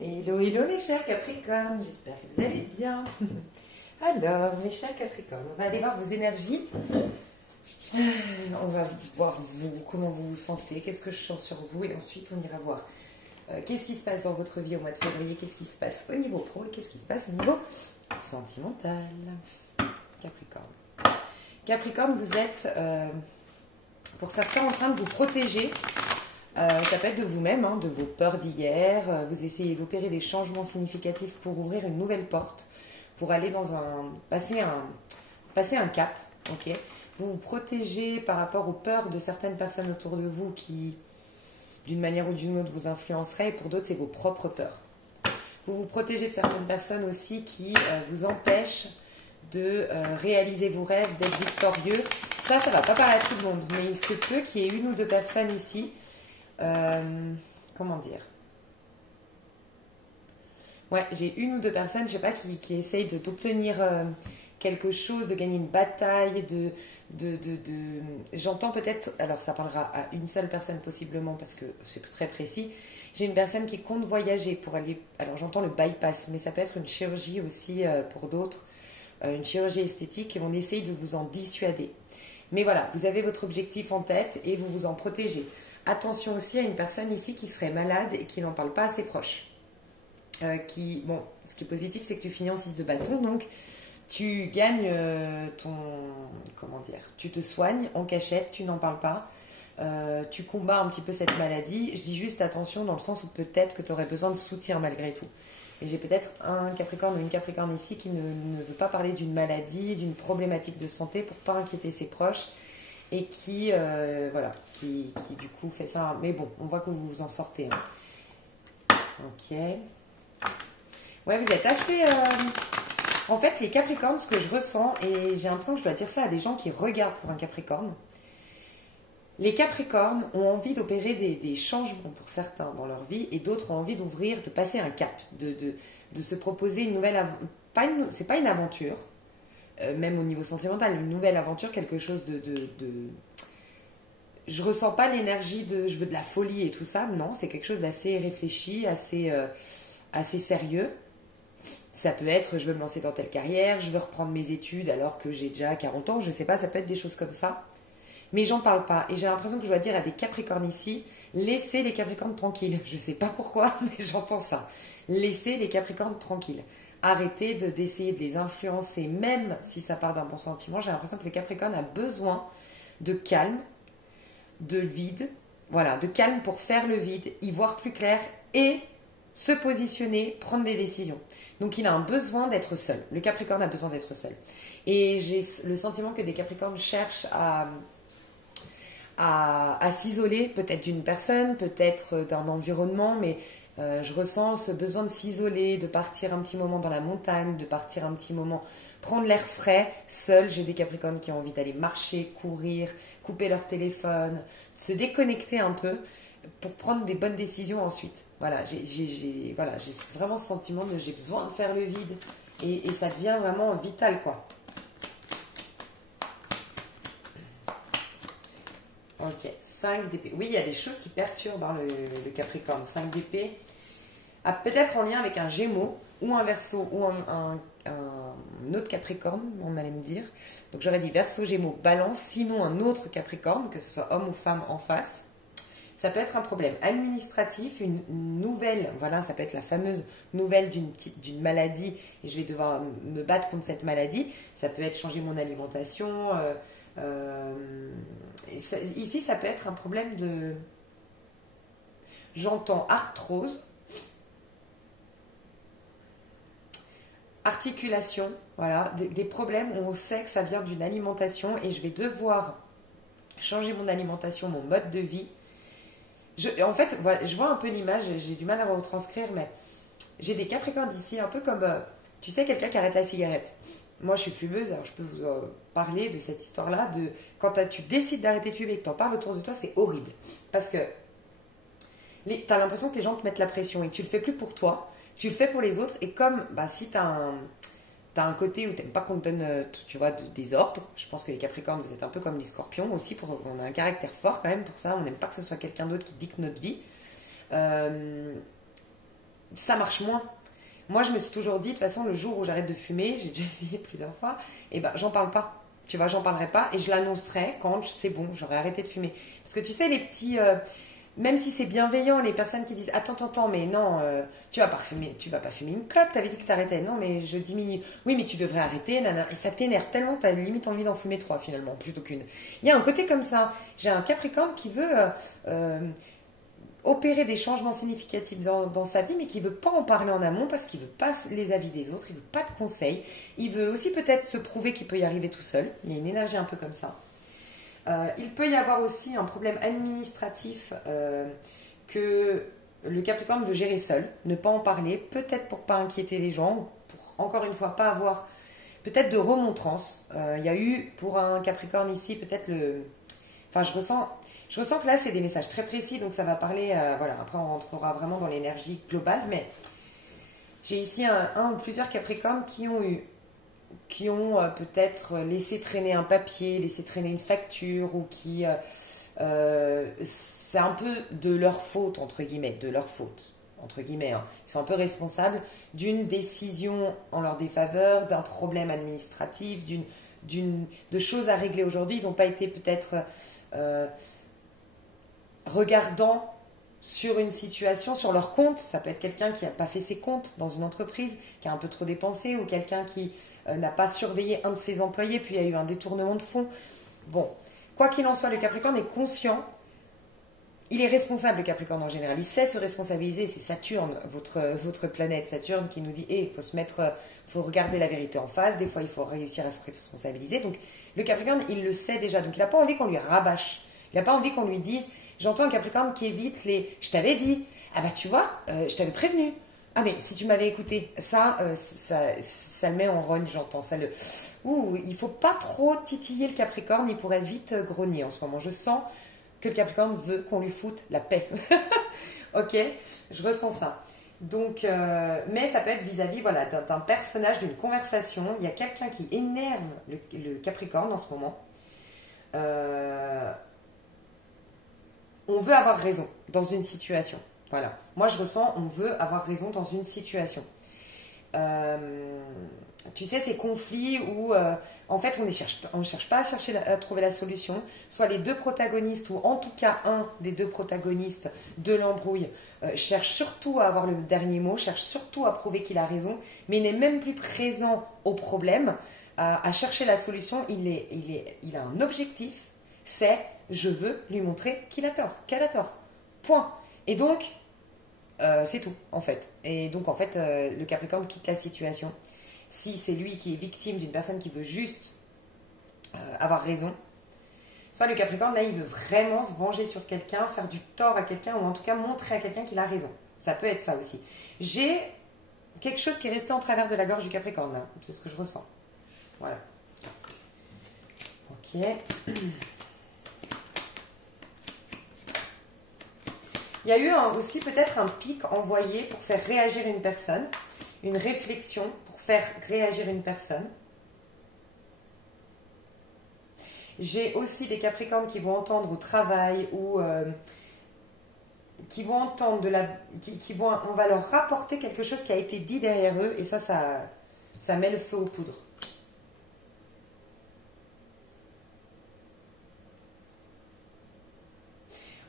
Hello, hello mes chers Capricornes, j'espère que vous allez bien. Alors, mes chers Capricornes, on va aller voir vos énergies. On va voir vous, comment vous vous sentez, qu'est-ce que je sens sur vous et ensuite on ira voir qu'est-ce qui se passe dans votre vie au mois de février, qu'est-ce qui se passe au niveau pro et qu'est-ce qui se passe au niveau sentimental. Capricorne. Capricorne, vous êtes pour certains en train de vous protéger. Ça peut être de vous-même, hein, de vos peurs d'hier. Vous essayez d'opérer des changements significatifs pour ouvrir une nouvelle porte, pour aller dans passer un cap. Ok. Vous vous protégez par rapport aux peurs de certaines personnes autour de vous qui, d'une manière ou d'une autre, vous influenceraient. Et pour d'autres, c'est vos propres peurs. Vous vous protégez de certaines personnes aussi qui vous empêchent de réaliser vos rêves, d'être victorieux. Ça va pas parler à tout le monde, mais il se peut qu'il y ait une ou deux personnes ici. Comment dire? Ouais, j'ai une ou deux personnes, je sais pas, qui essayent d'obtenir quelque chose, de gagner une bataille, J'entends peut-être, alors ça parlera à une seule personne possiblement parce que c'est très précis. J'ai une personne qui compte voyager pour aller, alors j'entends le bypass, mais ça peut être une chirurgie aussi pour d'autres, une chirurgie esthétique et on essaye de vous en dissuader. Mais voilà, vous avez votre objectif en tête et vous vous en protégez. Attention aussi à une personne ici qui serait malade et qui n'en parle pas à ses proches. Bon, ce qui est positif, c'est que tu finis en 6 de bâton, donc tu gagnes comment dire, tu te soignes en cachette, tu n'en parles pas, tu combats un petit peu cette maladie. Je dis juste attention dans le sens où peut-être que tu aurais besoin de soutien malgré tout. Et j'ai peut-être un Capricorne ou une Capricorne ici qui ne veut pas parler d'une maladie, d'une problématique de santé pour pas inquiéter ses proches. Et qui, voilà, qui du coup fait ça. Mais bon, on voit que vous vous en sortez. Hein. Ok. Ouais, vous êtes assez... En fait, les Capricornes, ce que je ressens, et j'ai l'impression que je dois dire ça à des gens qui regardent pour un Capricorne, les Capricornes ont envie d'opérer des changements pour certains dans leur vie, et d'autres ont envie d'ouvrir, de passer un cap, de se proposer une nouvelle... C'est pas une aventure, même au niveau sentimental, une nouvelle aventure, quelque chose je ressens pas l'énergie de je veux de la folie et tout ça, non, c'est quelque chose d'assez réfléchi, assez sérieux. Ça peut être je veux me lancer dans telle carrière, je veux reprendre mes études alors que j'ai déjà 40 ans, je sais pas, ça peut être des choses comme ça. Mais j'en parle pas et j'ai l'impression que je dois dire à des Capricornes ici, laissez les Capricornes tranquilles. Je sais pas pourquoi, mais j'entends ça. Laissez les Capricornes tranquilles. Arrêtez d'essayer de les influencer, même si ça part d'un bon sentiment. J'ai l'impression que le Capricorne a besoin de calme, de vide, voilà, de calme pour faire le vide, y voir plus clair et se positionner, prendre des décisions. Donc il a un besoin d'être seul. Le Capricorne a besoin d'être seul. Et j'ai le sentiment que des Capricornes cherchent à s'isoler, peut-être d'une personne, peut-être d'un environnement, mais je ressens ce besoin de s'isoler, de partir un petit moment dans la montagne, de partir un petit moment prendre l'air frais, seul. J'ai des Capricornes qui ont envie d'aller marcher, courir, couper leur téléphone, se déconnecter un peu pour prendre des bonnes décisions ensuite. Voilà, j'ai vraiment ce sentiment de j'ai besoin de faire le vide et ça devient vraiment vital, quoi. Ok, 5 d'épée. Oui, il y a des choses qui perturbent hein, le Capricorne. 5 d'épée, peut-être en lien avec un Gémeaux ou un Verseau ou un autre Capricorne, on allait me dire. Donc j'aurais dit Verseau, Gémeaux, Balance, sinon un autre Capricorne, que ce soit homme ou femme en face. Ça peut être un problème administratif, une nouvelle, voilà, ça peut être la fameuse nouvelle d'une maladie et je vais devoir me battre contre cette maladie. Ça peut être changer mon alimentation. Ici, ça peut être un problème de... J'entends arthrose, articulation, voilà, des problèmes où on sait que ça vient d'une alimentation et je vais devoir changer mon alimentation, mon mode de vie. En fait, voilà, je vois un peu l'image, j'ai du mal à retranscrire, mais j'ai des Capricornes ici, un peu comme, tu sais, quelqu'un qui arrête la cigarette. Moi, je suis fumeuse, alors je peux vous parler de cette histoire-là, de quand tu décides d'arrêter de fumer et que tu en parles autour de toi, c'est horrible. Parce que tu as l'impression que les gens te mettent la pression et tu le fais plus pour toi, tu le fais pour les autres. Et comme si tu as un côté où tu n'aimes pas qu'on te donne tu vois, des ordres, je pense que les Capricornes, vous êtes un peu comme les Scorpions aussi, on a un caractère fort quand même pour ça, on n'aime pas que ce soit quelqu'un d'autre qui dicte notre vie. ça marche moins. Moi, je me suis toujours dit, de toute façon, le jour où j'arrête de fumer, j'ai déjà essayé plusieurs fois, et ben, j'en parle pas. Tu vois, j'en parlerai pas et je l'annoncerai quand c'est bon, j'aurai arrêté de fumer. Parce que tu sais, les petits, même si c'est bienveillant, les personnes qui disent, attends, mais non, tu vas pas fumer une clope, t'avais dit que t'arrêtais. Non, mais je diminue. Oui, mais tu devrais arrêter, nanana. Et ça t'énerve tellement, t'as limite envie d'en fumer trois finalement, plutôt qu'une. Il y a un côté comme ça. J'ai un Capricorne qui veut opérer des changements significatifs dans sa vie, mais qui veut pas en parler en amont parce qu'il veut pas les avis des autres, il veut pas de conseils. Il veut aussi peut-être se prouver qu'il peut y arriver tout seul. Il y a une énergie un peu comme ça. Il peut y avoir aussi un problème administratif que le Capricorne veut gérer seul, ne pas en parler, peut-être pour pas inquiéter les gens, pour encore une fois pas avoir peut-être de remontrance. Il y a eu pour un Capricorne ici peut-être le... Enfin, je ressens que là, c'est des messages très précis, donc ça va parler, voilà, après on rentrera vraiment dans l'énergie globale, mais j'ai ici un ou plusieurs Capricornes qui ont peut-être laissé traîner un papier, laissé traîner une facture, ou qui, c'est un peu de leur faute, entre guillemets, de leur faute, entre guillemets, hein. Ils sont un peu responsables d'une décision en leur défaveur, d'un problème administratif, de choses à régler aujourd'hui. Ils n'ont pas été peut-être... regardant sur une situation, sur leur compte. Ça peut être quelqu'un qui n'a pas fait ses comptes dans une entreprise, qui a un peu trop dépensé, ou quelqu'un qui n'a pas surveillé un de ses employés, puis il y a eu un détournement de fonds. Bon, quoi qu'il en soit, le Capricorne est conscient. Il est responsable, le Capricorne en général. Il sait se responsabiliser. C'est Saturne, votre planète Saturne, qui nous dit il faut regarder la vérité en face. Des fois, il faut réussir à se responsabiliser. Donc, le Capricorne, il le sait déjà. Donc, il n'a pas envie qu'on lui rabâche. Il n'a pas envie qu'on lui dise. J'entends un Capricorne qui évite les je t'avais dit, ah bah tu vois, je t'avais prévenu. Ah mais si tu m'avais écouté, ça le met en rogne, j'entends. Il faut pas trop titiller le Capricorne, il pourrait vite grogner en ce moment. Je sens que le Capricorne veut qu'on lui foute la paix. Ok, je ressens ça. Donc, mais ça peut être vis-à-vis voilà, d'un personnage, d'une conversation. Il y a quelqu'un qui énerve le Capricorne en ce moment. On veut avoir raison dans une situation. Voilà. Moi, je ressens, on veut avoir raison dans une situation. Tu sais, ces conflits où, en fait, on ne cherche pas à trouver la solution. Soit les deux protagonistes, ou en tout cas un des deux protagonistes de l'embrouille, cherche surtout à avoir le dernier mot, cherche surtout à prouver qu'il a raison, mais n'est même plus présent au problème, à chercher la solution. Il a un objectif, c'est je veux lui montrer qu'il a tort, qu'elle a tort. Point. Et donc, c'est tout, en fait. Et donc, en fait, le Capricorne quitte la situation. Si c'est lui qui est victime d'une personne qui veut juste avoir raison, soit le Capricorne, là, il veut vraiment se venger sur quelqu'un, faire du tort à quelqu'un, ou en tout cas montrer à quelqu'un qu'il a raison. Ça peut être ça aussi. J'ai quelque chose qui est resté en travers de la gorge du Capricorne, là. C'est ce que je ressens. Voilà. Ok. Il y a eu aussi peut-être un pic envoyé pour faire réagir une personne, une réflexion pour faire réagir une personne. J'ai aussi des Capricornes qui vont entendre au travail ou qui vont entendre on va leur rapporter quelque chose qui a été dit derrière eux et ça met le feu aux poudres.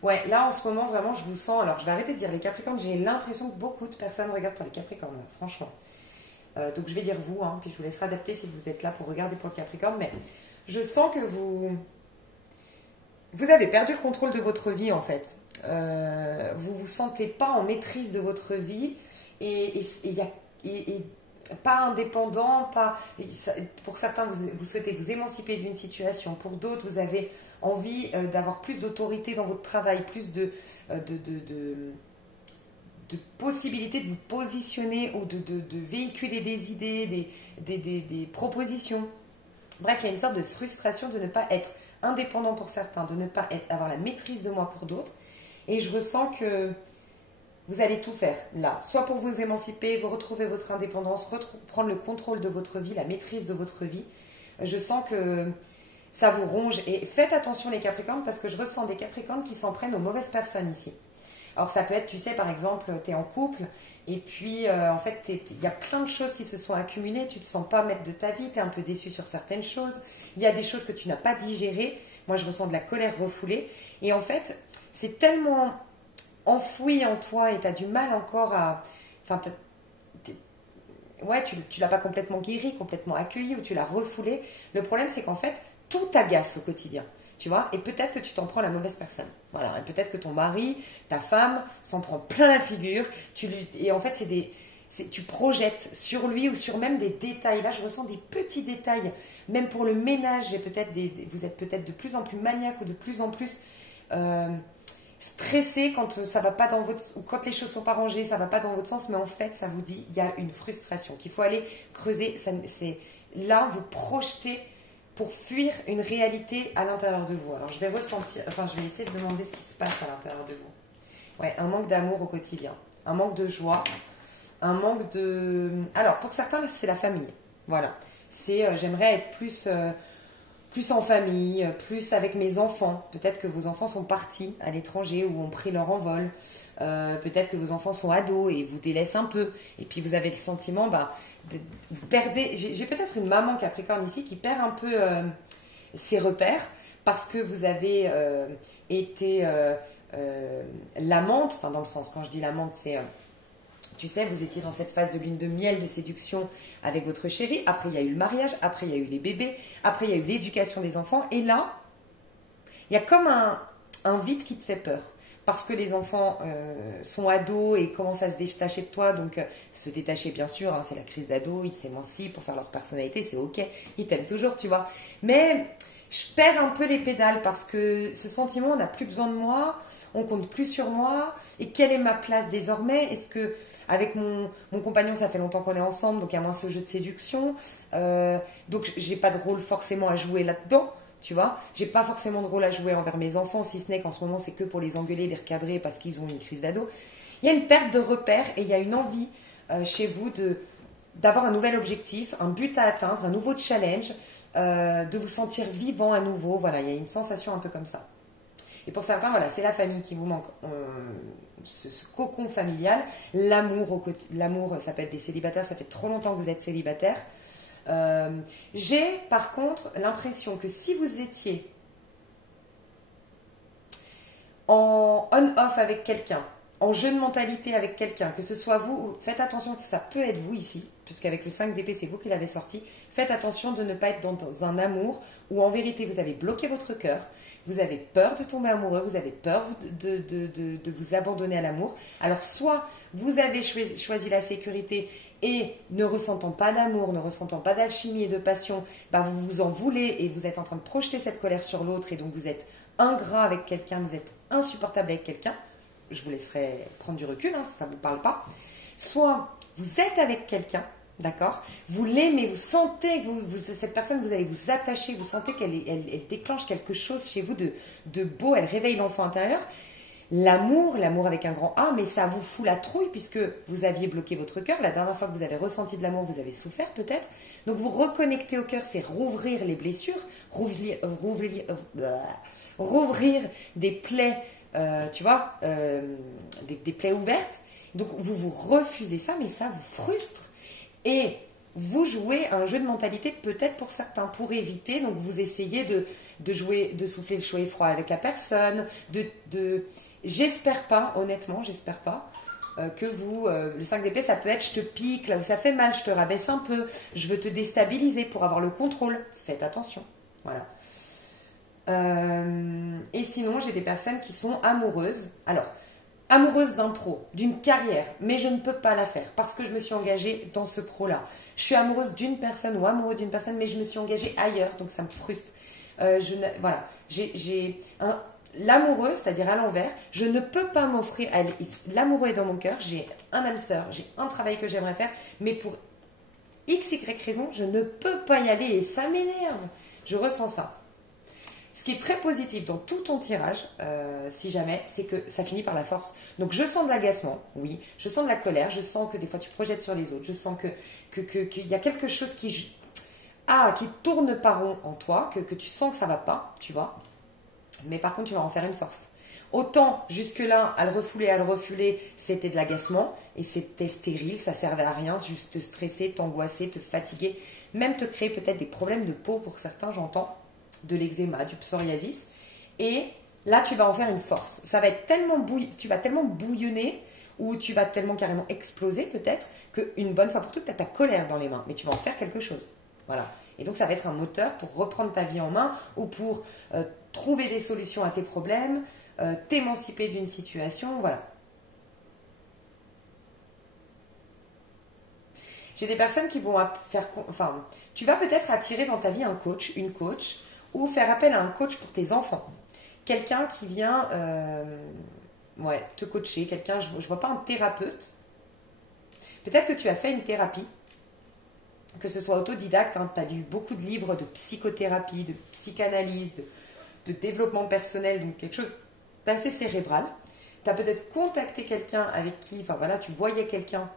Ouais, là en ce moment vraiment je vous sens, alors je vais arrêter de dire les Capricornes, j'ai l'impression que beaucoup de personnes regardent pour les Capricornes, là, franchement. Donc je vais dire vous, hein, puis je vous laisserai adapter si vous êtes là pour regarder pour le Capricorne, mais je sens que vous avez perdu le contrôle de votre vie en fait. Vous vous sentez pas en maîtrise de votre vie et pas indépendant, pour certains vous souhaitez vous émanciper d'une situation, pour d'autres vous avez envie d'avoir plus d'autorité dans votre travail, plus de possibilités de vous positionner ou de véhiculer des idées, des propositions. Bref, il y a une sorte de frustration de ne pas être indépendant pour certains, de ne pas avoir la maîtrise de moi pour d'autres. Et je ressens que vous allez tout faire là, soit pour vous émanciper, vous retrouver votre indépendance, prendre le contrôle de votre vie, la maîtrise de votre vie. Je sens que ça vous ronge. Et faites attention les Capricornes parce que je ressens des Capricornes qui s'en prennent aux mauvaises personnes ici. Alors ça peut être, tu sais, par exemple, tu es en couple et puis en fait, il y a plein de choses qui se sont accumulées, tu ne te sens pas maître de ta vie, tu es un peu déçu sur certaines choses, il y a des choses que tu n'as pas digérées, moi je ressens de la colère refoulée et en fait, c'est tellement enfoui en toi et tu as du mal encore à... Enfin, ouais, tu l'as pas complètement guéri, complètement accueilli ou tu l'as refoulé. Le problème, c'est qu'en fait, tout t'agace au quotidien. Tu vois, et peut-être que tu t'en prends la mauvaise personne. Voilà, et peut-être que ton mari, ta femme s'en prend plein la figure. Et en fait, tu projettes sur lui ou sur même des détails. Là, je ressens des petits détails. Même pour le ménage, vous êtes peut-être de plus en plus maniaque ou de plus en plus stressé quand ça va pas dans votre, ou quand les choses sont pas rangées, ça va pas dans votre sens. Mais en fait, ça vous dit, il y a une frustration qu'il faut aller creuser. Là, vous projetez pour fuir une réalité à l'intérieur de vous. Alors, je vais essayer de demander ce qui se passe à l'intérieur de vous. Ouais, un manque d'amour au quotidien, un manque de joie, un manque de... Alors, pour certains, c'est la famille. Voilà. J'aimerais être plus en famille, plus avec mes enfants. Peut-être que vos enfants sont partis à l'étranger ou ont pris leur envol. Peut-être que vos enfants sont ados et vous délaissent un peu. Et puis, vous avez le sentiment... vous perdez. J'ai peut-être une maman Capricorne ici qui perd un peu ses repères parce que vous avez été l'amante, enfin dans le sens, quand je dis l'amante, c'est tu sais, vous étiez dans cette phase de lune de miel, de séduction avec votre chéri. Après, il y a eu le mariage, après, il y a eu les bébés, après, il y a eu l'éducation des enfants. Et là, il y a comme un vide qui te fait peur. Parce que les enfants sont ados et commencent à se détacher de toi. Donc, se détacher, bien sûr, hein, c'est la crise d'ado. Ils s'émancipent pour faire leur personnalité, c'est ok. Ils t'aiment toujours, tu vois. Mais je perds un peu les pédales parce que ce sentiment, on n'a plus besoin de moi, on compte plus sur moi. Et quelle est ma place désormais? Est-ce que, avec mon compagnon, ça fait longtemps qu'on est ensemble, donc il y a moins ce jeu de séduction. Donc, j'ai pas de rôle forcément à jouer là-dedans. Tu vois, j'ai pas forcément de rôle à jouer envers mes enfants, si ce n'est qu'en ce moment, c'est que pour les engueuler, les recadrer parce qu'ils ont une crise d'ado. Il y a une perte de repères et il y a une envie chez vous d'avoir un nouvel objectif, un but à atteindre, un nouveau challenge, de vous sentir vivant à nouveau. Voilà, il y a une sensation un peu comme ça. Et pour certains, voilà, c'est la famille qui vous manque, ce cocon familial, l'amour, ça peut être des célibataires, ça fait trop longtemps que vous êtes célibataire. J'ai par contre l'impression que si vous étiez en on-off avec quelqu'un, en jeu de mentalité avec quelqu'un, que ce soit vous, faites attention, ça peut être vous ici, puisqu'avec le 5 d'épée, c'est vous qui l'avez sorti. Faites attention de ne pas être dans un amour où en vérité vous avez bloqué votre cœur, vous avez peur de tomber amoureux, vous avez peur de vous abandonner à l'amour. Alors soit vous avez choisi la sécurité et ne ressentant pas d'amour, ne ressentant pas d'alchimie et de passion, vous vous en voulez et vous êtes en train de projeter cette colère sur l'autre et donc vous êtes ingrat avec quelqu'un, vous êtes insupportable avec quelqu'un. Je vous laisserai prendre du recul si ça ne vous parle pas. Soit vous êtes avec quelqu'un, d'accord, vous l'aimez, vous sentez que cette personne, vous allez vous attacher, vous sentez elle déclenche quelque chose chez vous de beau, elle réveille l'enfant intérieur. L'amour avec un grand A, mais ça vous fout la trouille puisque vous aviez bloqué votre cœur. La dernière fois que vous avez ressenti de l'amour, vous avez souffert peut-être. Donc vous reconnecter au cœur, c'est rouvrir les blessures, rouvrir des plaies, tu vois, des plaies ouvertes. Donc vous refusez ça, mais ça vous frustre. Et vous jouez un jeu de mentalité peut-être pour certains, pour éviter. Donc vous essayez de jouer, de souffler le chaud et froid avec la personne, j'espère pas, honnêtement, que vous, le 5 d'épée, ça peut être je te pique, là où ça fait mal, je te rabaisse un peu, je veux te déstabiliser pour avoir le contrôle. Faites attention. Voilà. Et sinon, j'ai des personnes qui sont amoureuses. Alors, amoureuses d'un pro, d'une carrière, mais je ne peux pas la faire parce que je me suis engagée dans ce pro-là. Je suis amoureuse d'une personne ou amoureux d'une personne, mais je me suis engagée ailleurs, donc ça me frustre. Voilà. L'amoureux, c'est-à-dire à l'envers, je ne peux pas m'offrir. L'amoureux est dans mon cœur, j'ai un âme sœur, j'ai un travail que j'aimerais faire, mais pour x, y raison, je ne peux pas y aller et ça m'énerve. Je ressens ça. Ce qui est très positif dans tout ton tirage, si jamais, c'est que ça finit par la force. Donc je sens de l'agacement, oui, je sens de la colère, je sens que des fois tu projettes sur les autres, je sens qu'il y a quelque chose qui tourne pas rond en toi, que tu sens que ça va pas, tu vois. Mais par contre, tu vas en faire une force. Autant jusque-là, à le refuler, c'était de l'agacement et c'était stérile, ça servait à rien, juste te stresser, t'angoisser, te fatiguer, même te créer peut-être des problèmes de peau pour certains, j'entends, de l'eczéma, du psoriasis. Et là, tu vas en faire une force. Ça va être tellement tu vas tellement bouillonner ou tu vas tellement carrément exploser peut-être qu'une bonne fois pour toutes, tu as ta colère dans les mains, mais tu vas en faire quelque chose. Voilà. Et donc, ça va être un moteur pour reprendre ta vie en main ou pour trouver des solutions à tes problèmes, t'émanciper d'une situation, voilà. J'ai des personnes qui vont faire... Enfin, tu vas peut-être attirer dans ta vie un coach, une coach, ou faire appel à un coach pour tes enfants. Quelqu'un qui vient te coacher, quelqu'un, je ne vois pas un thérapeute. Peut-être que tu as fait une thérapie, que ce soit autodidacte, hein, tu as lu beaucoup de livres de psychothérapie, de psychanalyse, de développement personnel, donc quelque chose d'assez cérébral. Tu as peut-être contacté quelqu'un avec qui, enfin voilà, tu voyais quelqu'un,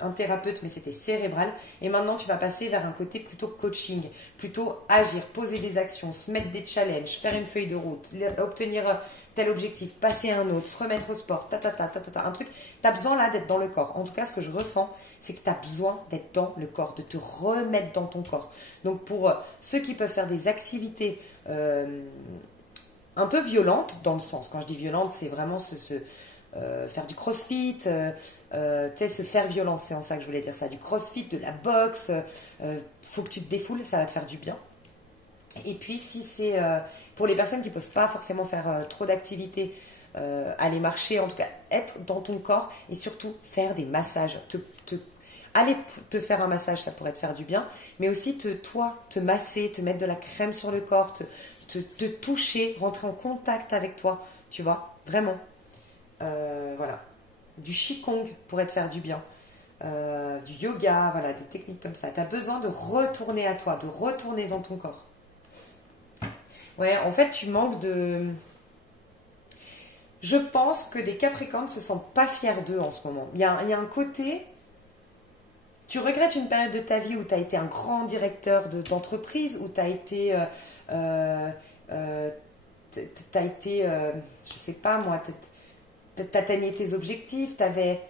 un thérapeute, mais c'était cérébral. Et maintenant, tu vas passer vers un côté plutôt coaching, plutôt agir, poser des actions, se mettre des challenges, faire une feuille de route, obtenir tel objectif, passer à un autre, se remettre au sport, un truc. Tu as besoin là d'être dans le corps. En tout cas, ce que je ressens, c'est que tu as besoin d'être dans le corps, de te remettre dans ton corps. Donc, pour ceux qui peuvent faire des activités un peu violentes, dans le sens, quand je dis violente, c'est vraiment faire du crossfit, se faire violence, c'est en ça que je voulais dire ça, du crossfit, de la boxe, faut que tu te défoules, ça va te faire du bien. Et puis si c'est pour les personnes qui ne peuvent pas forcément faire trop d'activités, aller marcher, en tout cas être dans ton corps et surtout faire des massages, aller te faire un massage, ça pourrait te faire du bien, mais aussi te masser, te mettre de la crème sur le corps, te toucher, rentrer en contact avec toi, tu vois, vraiment. Voilà, du qigong pourrait te faire du bien, du yoga, voilà, des techniques comme ça. Tu as besoin de retourner à toi, de retourner dans ton corps. Ouais, en fait, tu manques de... Je pense que des Capricornes ne se sentent pas fiers d'eux en ce moment. Il y a un côté... Tu regrettes une période de ta vie où tu as été un grand directeur d'entreprise, où tu as été... je sais pas moi... T'atteignais tes objectifs, t'avais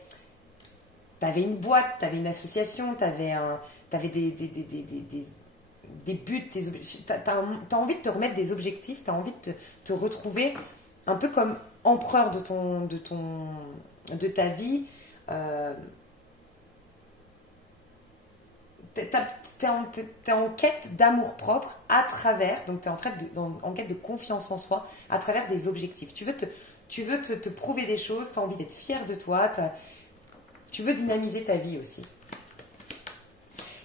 une boîte, t'avais une association, t'avais des buts, t'as envie de te remettre des objectifs, t'as envie de te retrouver un peu comme empereur de ta vie. T'es en quête d'amour propre à travers, donc t'es en quête de confiance en soi à travers des objectifs. Tu veux te prouver des choses, tu as envie d'être fier de toi, tu veux dynamiser ta vie aussi.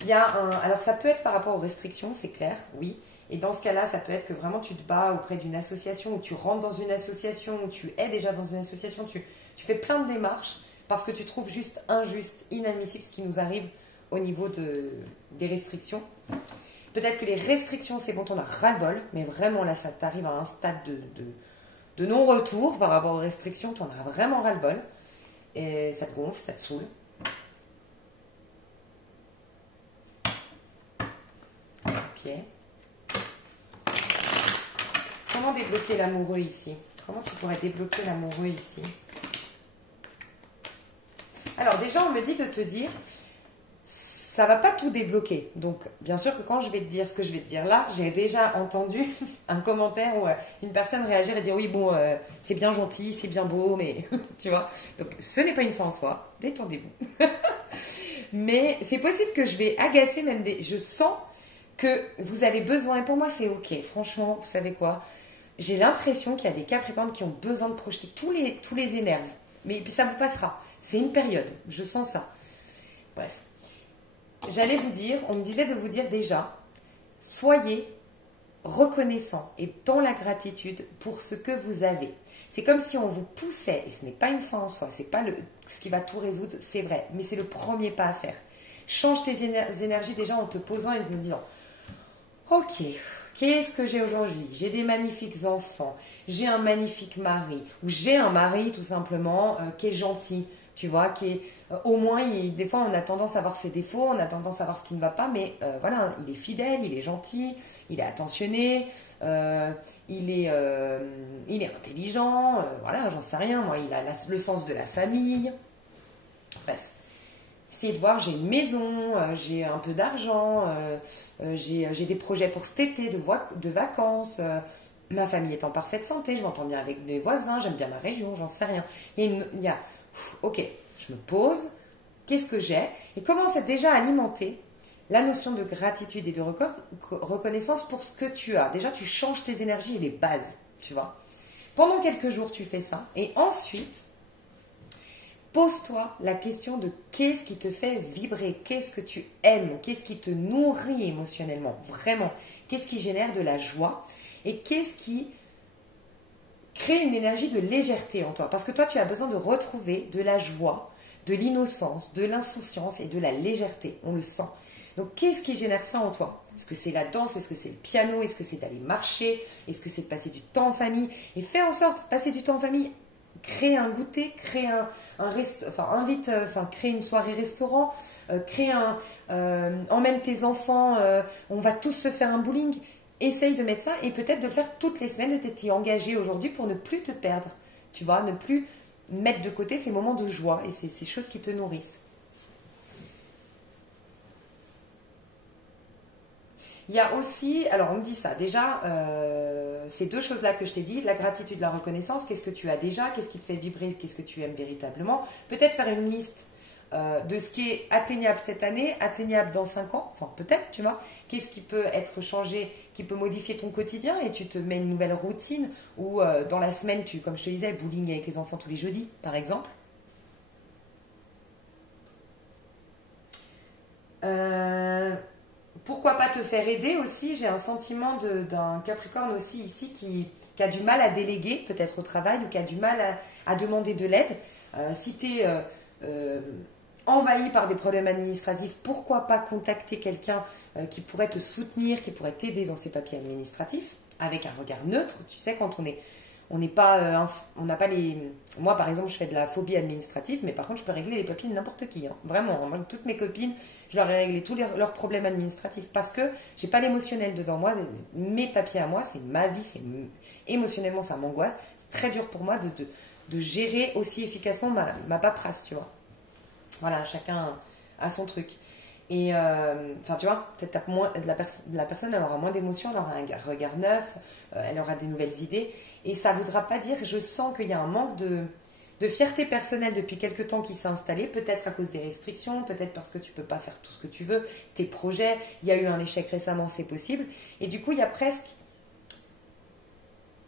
Alors ça peut être par rapport aux restrictions, c'est clair, oui. Et dans ce cas-là, ça peut être que vraiment tu te bats auprès d'une association, ou tu rentres dans une association, ou tu es déjà dans une association, tu fais plein de démarches parce que tu trouves juste injuste, inadmissible ce qui nous arrive au niveau des restrictions. Peut-être que les restrictions, c'est bon, on a ras-le-bol, mais vraiment là, ça t'arrive à un stade de non-retour par rapport aux restrictions, tu en as vraiment ras-le-bol. Et ça te gonfle, ça te saoule. Ok. Comment débloquer l'amoureux ici? Comment tu pourrais débloquer l'amoureux ici? Alors déjà, on me dit de te dire... Ça va pas tout débloquer. Donc, bien sûr que quand je vais te dire ce que je vais te dire là, j'ai déjà entendu un commentaire où une personne réagir et dire oui, bon, c'est bien gentil, c'est bien beau, mais tu vois. Donc, ce n'est pas une fin en soi. Détendez-vous. Mais c'est possible que je vais agacer même je sens que vous avez besoin, et pour moi, c'est ok. Franchement, vous savez quoi? J'ai l'impression qu'il y a des Capricornes qui ont besoin de projeter tous les énerves. Mais puis ça vous passera. C'est une période. Je sens ça. Bref. J'allais vous dire, on me disait de vous dire déjà, soyez reconnaissant et dans la gratitude pour ce que vous avez. C'est comme si on vous poussait, et ce n'est pas une fin en soi, ce n'est pas ce qui va tout résoudre, c'est vrai, mais c'est le premier pas à faire. Change tes énergies déjà en te posant et en te disant, ok, qu'est-ce que j'ai aujourd'hui? J'ai des magnifiques enfants, j'ai un magnifique mari, ou j'ai un mari tout simplement qui est gentil, tu vois, qui est au moins, des fois on a tendance à voir ses défauts, on a tendance à voir ce qui ne va pas, mais voilà, il est fidèle, il est gentil, il est attentionné, il est intelligent, voilà, j'en sais rien, moi, il a le sens de la famille, bref. Essayez de voir, j'ai une maison, j'ai un peu d'argent, j'ai des projets pour cet été, de vacances, ma famille est en parfaite santé, je m'entends bien avec mes voisins, j'aime bien ma région, j'en sais rien. Ok, je me pose, qu'est-ce que j'ai? Et commence à déjà alimenter la notion de gratitude et de reconnaissance pour ce que tu as. Déjà, tu changes tes énergies et les bases, tu vois. Pendant quelques jours, tu fais ça. Et ensuite, pose-toi la question de qu'est-ce qui te fait vibrer, qu'est-ce que tu aimes, qu'est-ce qui te nourrit émotionnellement, vraiment. Qu'est-ce qui génère de la joie et qu'est-ce qui crée une énergie de légèreté en toi. Parce que toi, tu as besoin de retrouver de la joie, de l'innocence, de l'insouciance et de la légèreté. On le sent. Donc, qu'est-ce qui génère ça en toi? Est-ce que c'est la danse? Est-ce que c'est le piano? Est-ce que c'est d'aller marcher? Est-ce que c'est de passer du temps en famille? Et fais en sorte, passer du temps en famille, crée un goûter, crée crée une soirée restaurant, emmène tes enfants, on va tous se faire un bowling. Essaye de mettre ça et peut-être de le faire toutes les semaines, de t'y engager aujourd'hui pour ne plus te perdre. Tu vois, ne plus mettre de côté ces moments de joie et ces choses qui te nourrissent. Il y a aussi, alors on me dit ça, déjà, ces deux choses-là que je t'ai dit, la gratitude, la reconnaissance, qu'est-ce que tu as déjà, qu'est-ce qui te fait vibrer, qu'est-ce que tu aimes véritablement. Peut-être faire une liste de ce qui est atteignable cette année, atteignable dans 5 ans, enfin peut-être, tu vois, qu'est-ce qui peut être changé, qui peut modifier ton quotidien et tu te mets une nouvelle routine ou dans la semaine, comme je te disais, bowling avec les enfants tous les jeudis, par exemple. Pourquoi pas te faire aider aussi? J'ai un sentiment d'un Capricorne aussi ici qui a du mal à déléguer, peut-être au travail, ou qui a du mal à demander de l'aide. Si tu es envahi par des problèmes administratifs, pourquoi pas contacter quelqu'un qui pourrait te soutenir, qui pourrait t'aider dans ces papiers administratifs, avec un regard neutre. Tu sais, quand on n'a pas les... Moi, par exemple, je fais de la phobie administrative, mais par contre, je peux régler les papiers de n'importe qui. Hein. Vraiment, moi, toutes mes copines, je leur ai réglé tous leurs problèmes administratifs parce que j'ai pas l'émotionnel dedans. Moi, mes papiers à moi, c'est ma vie, émotionnellement, ça m'angoisse. C'est très dur pour moi de gérer aussi efficacement ma paperasse, tu vois. Voilà, chacun a son truc. Et enfin, tu vois, peut-être la personne, elle aura moins d'émotions, elle aura un regard neuf, elle aura des nouvelles idées. Et ça ne voudra pas dire, je sens qu'il y a un manque de fierté personnelle depuis quelque temps qui s'est installé, peut-être à cause des restrictions, peut-être parce que tu ne peux pas faire tout ce que tu veux, tes projets, il y a eu un échec récemment, c'est possible. Et du coup, il y a presque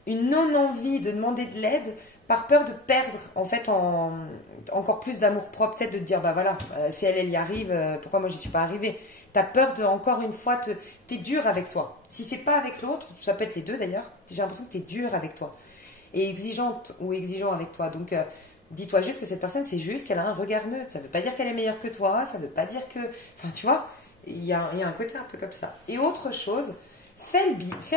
une non-envie de demander de l'aide par peur de perdre en fait encore plus d'amour propre, peut-être de te dire bah voilà, si elle y arrive, pourquoi moi j'y suis pas arrivée? T'as peur de encore une fois t'es dur avec toi. Si c'est pas avec l'autre, ça peut être les deux d'ailleurs, j'ai l'impression que t'es dur avec toi et exigeante ou exigeant avec toi. Donc dis-toi juste que cette personne c'est juste qu'elle a un regard neutre. Ça veut pas dire qu'elle est meilleure que toi, ça veut pas dire que, enfin tu vois, il y a un côté un peu comme ça. Et autre chose. Fais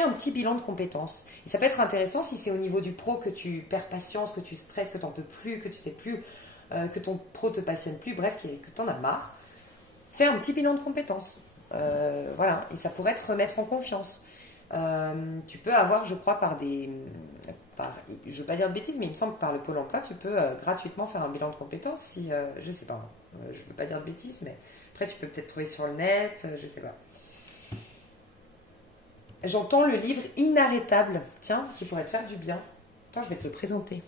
un petit bilan de compétences. Et ça peut être intéressant si c'est au niveau du pro que tu perds patience, que tu stresses, que tu n'en peux plus, que tu sais plus, que ton pro te passionne plus, bref, que tu en as marre. Fais un petit bilan de compétences. Voilà. Et ça pourrait te remettre en confiance. Tu peux avoir, je crois, je ne veux pas dire de bêtises, mais il me semble que par le Pôle emploi, tu peux gratuitement faire un bilan de compétences si, je ne sais pas, je ne veux pas dire de bêtises, mais après tu peux peut-être trouver sur le net, je ne sais pas. J'entends le livre Inarrêtable, tiens, qui pourrait te faire du bien. Attends, je vais te le présenter.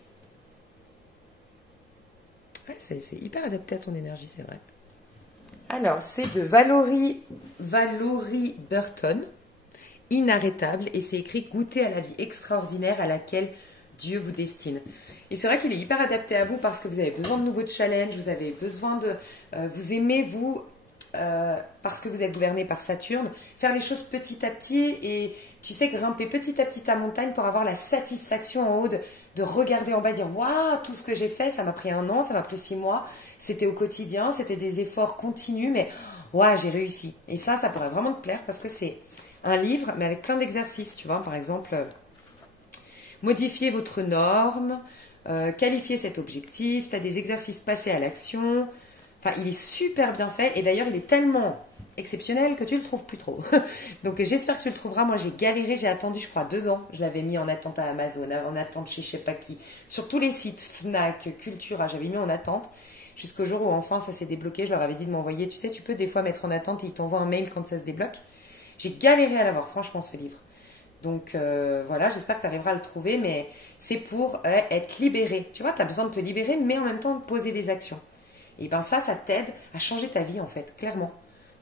Ouais, c'est hyper adapté à ton énergie, c'est vrai. Alors, c'est de Valorie Burton, Inarrêtable, et c'est écrit « Goûter à la vie extraordinaire à laquelle Dieu vous destine ». Et c'est vrai qu'il est hyper adapté à vous parce que vous avez besoin de nouveaux challenges, vous avez besoin de... vous aimez, vous... parce que vous êtes gouverné par Saturne, faire les choses petit à petit et tu sais grimper petit à petit ta montagne pour avoir la satisfaction en haut de regarder en bas et dire waouh, tout ce que j'ai fait, ça m'a pris 1 an, ça m'a pris 6 mois, c'était au quotidien, c'était des efforts continus, mais waouh, j'ai réussi. Et ça pourrait vraiment te plaire parce que c'est un livre mais avec plein d'exercices, tu vois, par exemple modifier votre norme, qualifier cet objectif, tu as des exercices passés à l'action. Enfin, il est super bien fait et d'ailleurs, il est tellement exceptionnel que tu le trouves plus trop. Donc, j'espère que tu le trouveras. Moi, j'ai galéré, j'ai attendu, je crois, 2 ans. Je l'avais mis en attente à Amazon, en attente chez je sais pas qui. Sur tous les sites, Fnac, Cultura, j'avais mis en attente jusqu'au jour où enfin ça s'est débloqué. Je leur avais dit de m'envoyer. Tu sais, tu peux des fois mettre en attente et ils t'envoient un mail quand ça se débloque. J'ai galéré à l'avoir, franchement, ce livre. Donc voilà, j'espère que tu arriveras à le trouver, mais c'est pour être libéré. Tu vois, tu as besoin de te libérer, mais en même temps de poser des actions. Et bien ça t'aide à changer ta vie en fait, clairement.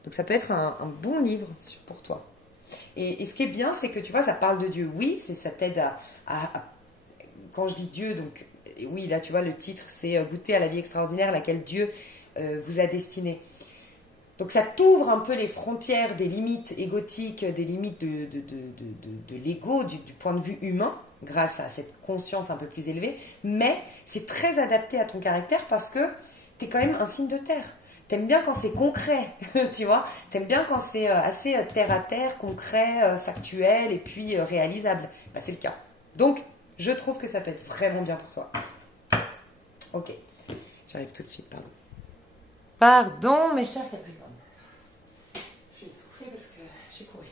Donc ça peut être un bon livre pour toi. Et ce qui est bien, c'est que tu vois, ça parle de Dieu. Oui, ça t'aide quand je dis Dieu, donc oui, là tu vois, le titre, c'est Goûter à la vie extraordinaire à laquelle Dieu vous a destiné. Donc ça t'ouvre un peu les frontières des limites égotiques, des limites de l'ego, du point de vue humain, grâce à cette conscience un peu plus élevée. Mais c'est très adapté à ton caractère parce que tu es quand même un signe de terre. T'aimes bien quand c'est concret, tu vois. T'aimes bien quand c'est assez terre à terre, concret, factuel et puis réalisable. Bah, c'est le cas. Donc, je trouve que ça peut être vraiment bien pour toi. Ok, j'arrive tout de suite, pardon. Pardon, mes chers capricornes. Je vais souffler parce que j'ai couru.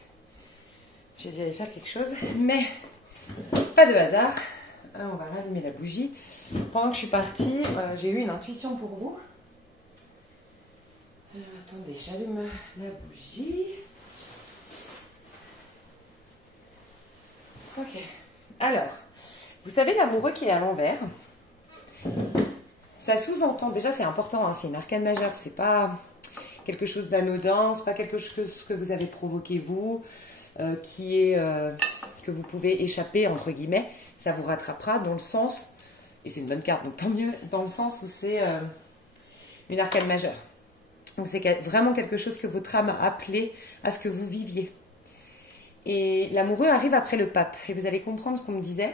J'ai dû aller faire quelque chose, mais pas de hasard. On va rallumer la bougie. Pendant que je suis partie, j'ai eu une intuition pour vous. Attendez, j'allume la bougie. Ok. Alors, vous savez l'amoureux qui est à l'envers, ça sous-entend, déjà c'est important, hein, c'est une arcane majeure, c'est pas quelque chose d'anodin, c'est pas quelque chose que vous avez provoqué vous, que vous pouvez échapper, entre guillemets, ça vous rattrapera dans le sens, et c'est une bonne carte, donc tant mieux, dans le sens où c'est une arcane majeure. Donc c'est vraiment quelque chose que votre âme a appelé à ce que vous viviez. Et l'amoureux arrive après le pape, et vous allez comprendre ce qu'on me disait.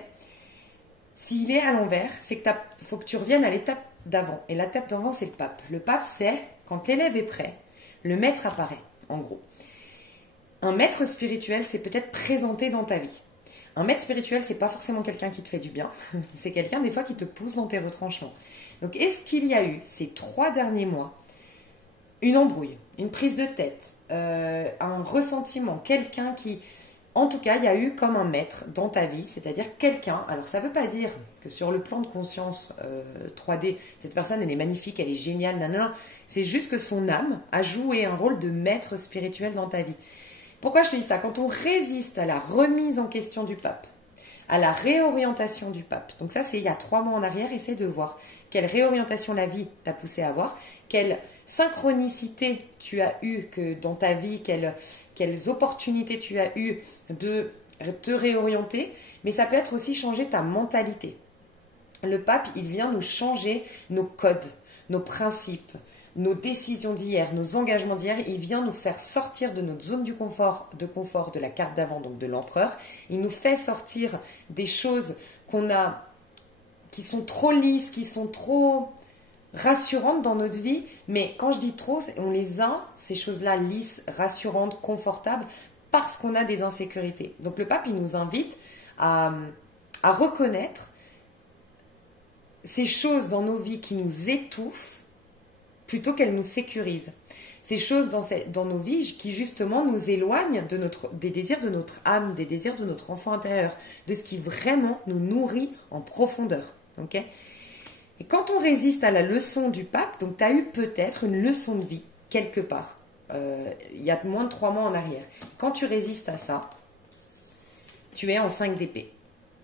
S'il est à l'envers, c'est qu'il faut que tu reviennes à l'étape d'avant. Et l'étape d'avant, c'est le pape. Le pape, c'est quand l'élève est prêt, le maître apparaît, en gros. Un maître spirituel, c'est peut-être présenté dans ta vie. Un maître spirituel, c'est pas forcément quelqu'un qui te fait du bien. C'est quelqu'un, des fois, qui te pousse dans tes retranchements. Donc, est-ce qu'il y a eu, ces 3 derniers mois, une embrouille, une prise de tête, un ressentiment, quelqu'un qui... En tout cas, il y a eu comme un maître dans ta vie, c'est-à-dire quelqu'un, alors ça ne veut pas dire que sur le plan de conscience 3D, cette personne elle est magnifique, elle est géniale, nanana, c'est juste que son âme a joué un rôle de maître spirituel dans ta vie. Pourquoi je te dis ça? Quand on résiste à la remise en question du pape, à la réorientation du pape, donc ça c'est il y a 3 mois en arrière, essaie de voir quelle réorientation la vie t'a poussé à avoir, quelle synchronicité tu as eu que dans ta vie, quelles opportunités tu as eues de te réorienter, mais ça peut être aussi changer ta mentalité. Le pape, il vient nous changer nos codes, nos principes, nos décisions d'hier, nos engagements d'hier. Il vient nous faire sortir de notre zone de confort de la carte d'avant, donc de l'empereur. Il nous fait sortir des choses qui sont trop lisses, qui sont trop rassurantes dans notre vie, mais quand je dis trop, on les a, ces choses-là lisses, rassurantes, confortables, parce qu'on a des insécurités. Donc le pape, il nous invite à reconnaître ces choses dans nos vies qui nous étouffent, plutôt qu'elles nous sécurisent. Ces choses dans nos vies qui justement nous éloignent des désirs de notre âme, des désirs de notre enfant intérieur, de ce qui vraiment nous nourrit en profondeur. Okay ? Et quand on résiste à la leçon du pape, donc tu as eu peut-être une leçon de vie, quelque part, il y a moins de 3 mois en arrière. Quand tu résistes à ça, tu es en 5 d'épée.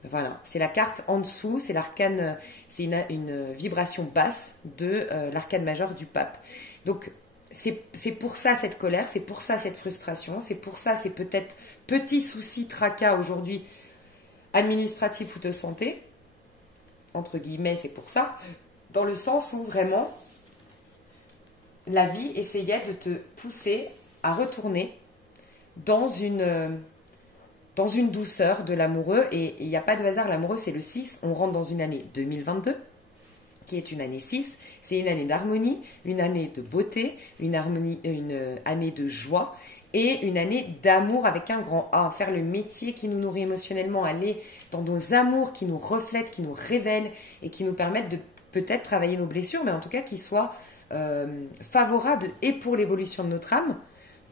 Voilà, c'est la carte en dessous, c'est l'arcane, c'est une vibration basse de l'arcane majeur du pape. Donc, c'est pour ça cette colère, c'est pour ça cette frustration, c'est pour ça ces peut-être petits soucis, tracas aujourd'hui administratifs ou de santé. Entre guillemets, c'est pour ça, dans le sens où vraiment la vie essayait de te pousser à retourner dans une douceur de l'amoureux. Et il n'y a pas de hasard, l'amoureux c'est le 6, on rentre dans une année 2022 qui est une année 6, c'est une année d'harmonie, une année de beauté, une année de joie. et une année d'amour avec un grand A. Faire le métier qui nous nourrit émotionnellement, aller dans nos amours qui nous reflètent, qui nous révèlent et qui nous permettent de peut-être travailler nos blessures, mais en tout cas qui soient favorables et pour l'évolution de notre âme,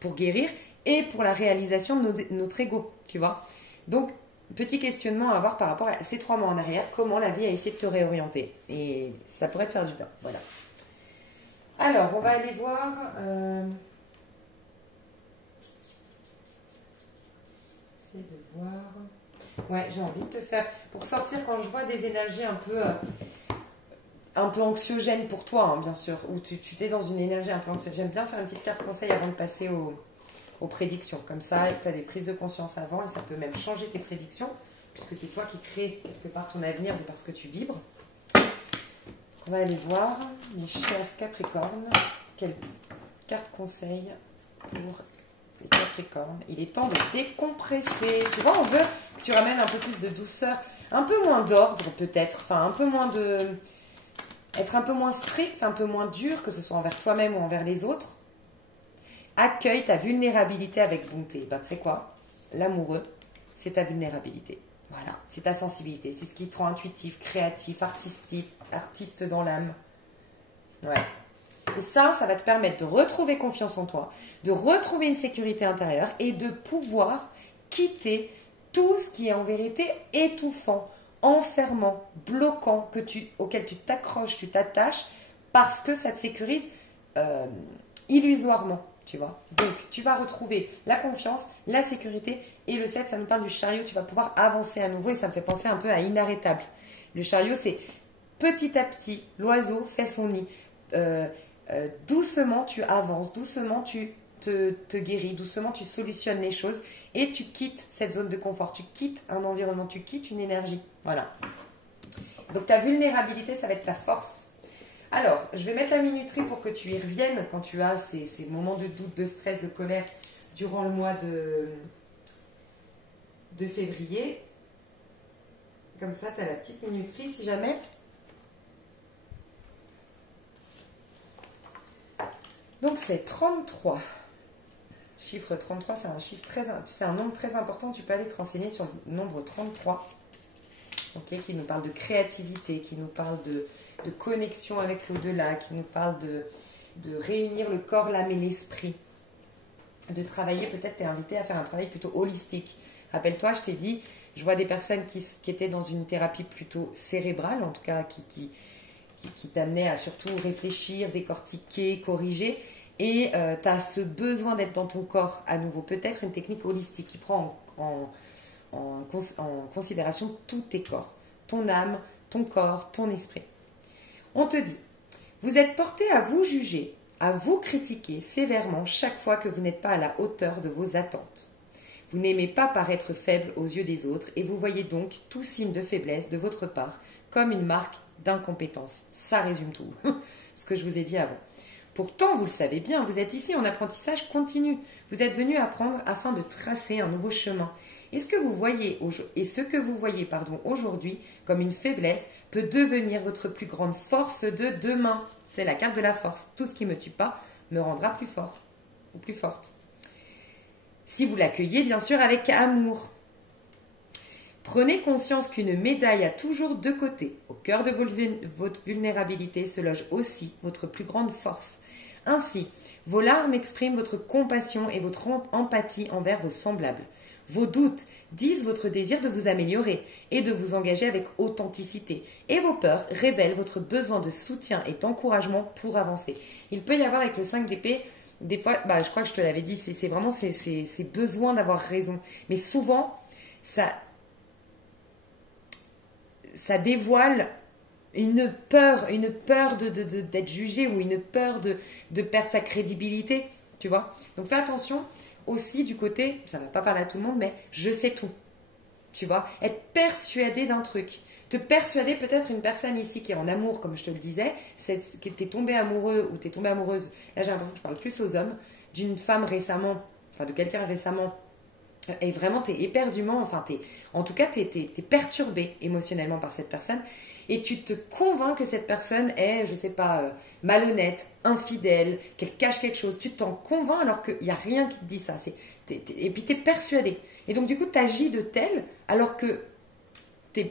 pour guérir, et pour la réalisation de notre ego, tu vois. Donc, petit questionnement à avoir par rapport à ces 3 mois en arrière, comment la vie a essayé de te réorienter. Et ça pourrait te faire du bien, voilà. Alors, on va aller voir... J'essaie de voir... Ouais, j'ai envie de te faire... Pour sortir, quand je vois des énergies un peu anxiogènes pour toi, hein, bien sûr, ou tu t'es dans une énergie un peu anxiogène, j'aime bien faire une petite carte conseil avant de passer aux prédictions. Comme ça, tu as des prises de conscience avant et ça peut même changer tes prédictions, puisque c'est toi qui crée quelque part ton avenir de parce que tu vibres. On va aller voir, mes chers Capricornes, quelle carte conseil pour les Capricornes. Il est temps de décompresser. Tu vois, on veut que tu ramènes un peu plus de douceur, un peu moins d'ordre peut-être, enfin un peu moins de... Être un peu moins strict, un peu moins dur, que ce soit envers toi-même ou envers les autres. Accueille ta vulnérabilité avec bonté. Ben, tu sais quoi? L'amoureux, c'est ta vulnérabilité. Voilà, c'est ta sensibilité. C'est ce qui te rend intuitif, créatif, artistique, artiste dans l'âme. Ouais. Et ça va te permettre de retrouver confiance en toi, de retrouver une sécurité intérieure et de pouvoir quitter tout ce qui est en vérité étouffant, enfermant, bloquant, auquel tu t'accroches, tu t'attaches, parce que ça te sécurise illusoirement, tu vois. Donc, tu vas retrouver la confiance, la sécurité, et le 7, ça nous parle du chariot, tu vas pouvoir avancer à nouveau, et ça me fait penser un peu à inarrêtable. Le chariot, c'est petit à petit, l'oiseau fait son nid. Doucement, tu avances, doucement, tu te guéris, doucement, tu solutionnes les choses et tu quittes cette zone de confort, tu quittes un environnement, tu quittes une énergie. Voilà. Donc, ta vulnérabilité, ça va être ta force. Alors, je vais mettre la minuterie pour que tu y reviennes quand tu as ces moments de doute, de stress, de colère durant le mois de février. Comme ça, tu as la petite minuterie si jamais. Donc, c'est 33. Chiffre 33, c'est un chiffre c'est un nombre très important. Tu peux aller te renseigner sur le nombre 33. Okay, qui nous parle de créativité, qui nous parle de connexion avec l'au-delà, qui nous parle de réunir le corps, l'âme et l'esprit. De travailler, peut-être tu es invité à faire un travail plutôt holistique. Rappelle-toi, je t'ai dit, je vois des personnes qui étaient dans une thérapie plutôt cérébrale, en tout cas qui t'amenait à surtout réfléchir, décortiquer, corriger. Et tu as ce besoin d'être dans ton corps à nouveau. Peut-être une technique holistique qui prend en considération tous tes corps. Ton âme, ton corps, ton esprit. On te dit, vous êtes porté à vous juger, à vous critiquer sévèrement chaque fois que vous n'êtes pas à la hauteur de vos attentes. Vous n'aimez pas paraître faible aux yeux des autres et vous voyez donc tout signe de faiblesse de votre part comme une marque d'incompétence. Ça résume tout, ce que je vous ai dit avant. Pourtant, vous le savez bien, vous êtes ici en apprentissage continu. Vous êtes venu apprendre afin de tracer un nouveau chemin. Et ce que vous voyez aujourd'hui comme une faiblesse peut devenir votre plus grande force de demain. C'est la carte de la force. Tout ce qui ne me tue pas me rendra plus fort ou plus forte. Si vous l'accueillez, bien sûr, avec amour. Prenez conscience qu'une médaille a toujours deux côtés. Au cœur de votre vulnérabilité se loge aussi votre plus grande force. Ainsi, vos larmes expriment votre compassion et votre empathie envers vos semblables. Vos doutes disent votre désir de vous améliorer et de vous engager avec authenticité. Et vos peurs révèlent votre besoin de soutien et d'encouragement pour avancer. Il peut y avoir avec le 5 d'épée, des fois, je crois que je te l'avais dit, c'est vraiment ces besoins d'avoir raison. Mais souvent, ça dévoile une peur d'être jugé ou une peur de perdre sa crédibilité, tu vois. Donc fais attention aussi du côté, ça ne va pas parler à tout le monde, mais je sais tout, tu vois. Être persuadé d'un truc, te persuader peut-être une personne ici qui est en amour, comme je te le disais, que tu es tombé amoureux ou tu es tombée amoureuse, là j'ai l'impression que je parle plus aux hommes, d'une femme récemment, enfin de quelqu'un récemment Et vraiment, tu es éperdument, enfin, en tout cas, tu es perturbé émotionnellement par cette personne. Et tu te convaincs que cette personne est, je sais pas, malhonnête, infidèle, qu'elle cache quelque chose. Tu t'en convaincs alors qu'il n'y a rien qui te dit ça. Et puis tu es persuadé. Et donc, du coup, tu agis de tel alors que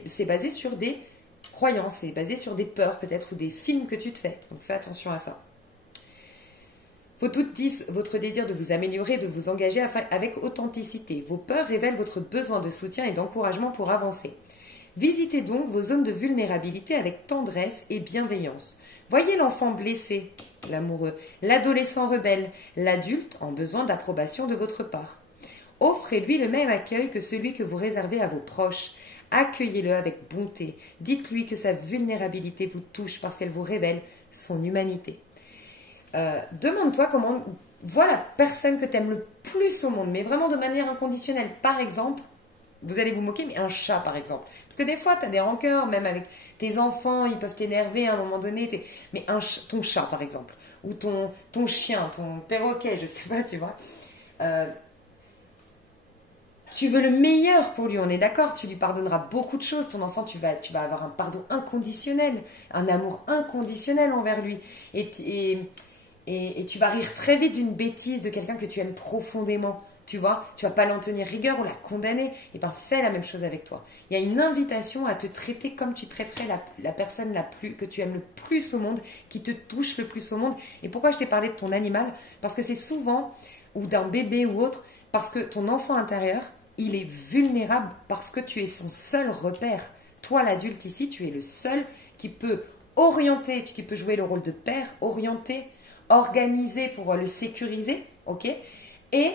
c'est basé sur des croyances, c'est basé sur des peurs peut-être ou des films que tu te fais. Donc, fais attention à ça. Vos toutes 10, votre désir de vous améliorer, de vous engager avec authenticité. Vos peurs révèlent votre besoin de soutien et d'encouragement pour avancer. Visitez donc vos zones de vulnérabilité avec tendresse et bienveillance. Voyez l'enfant blessé, l'amoureux, l'adolescent rebelle, l'adulte en besoin d'approbation de votre part. Offrez-lui le même accueil que celui que vous réservez à vos proches. Accueillez-le avec bonté. Dites-lui que sa vulnérabilité vous touche parce qu'elle vous révèle son humanité. Demande-toi comment, vois la personne que tu aimes le plus au monde, mais vraiment de manière inconditionnelle. Par exemple, vous allez vous moquer, mais un chat par exemple. Parce que des fois, tu as des rancœurs, même avec tes enfants, ils peuvent t'énerver à un moment donné. Mais ton chat par exemple, ou ton chien, ton perroquet, je sais pas, tu vois. Tu veux le meilleur pour lui, on est d'accord, tu lui pardonneras beaucoup de choses. Ton enfant, tu vas avoir un pardon inconditionnel, un amour inconditionnel envers lui. Et tu vas rire très vite d'une bêtise de quelqu'un que tu aimes profondément. Tu vois, tu vas pas l'en tenir rigueur ou la condamner. Et bien, fais la même chose avec toi. Il y a une invitation à te traiter comme tu traiterais la personne que tu aimes le plus au monde, qui te touche le plus au monde. Et pourquoi je t'ai parlé de ton animal? Parce que c'est souvent, ou d'un bébé ou autre, parce que ton enfant intérieur, il est vulnérable parce que tu es son seul repère. Toi, l'adulte ici, tu es le seul qui peut orienter, qui peut jouer le rôle de père, orienter, organiser pour le sécuriser, ok? Et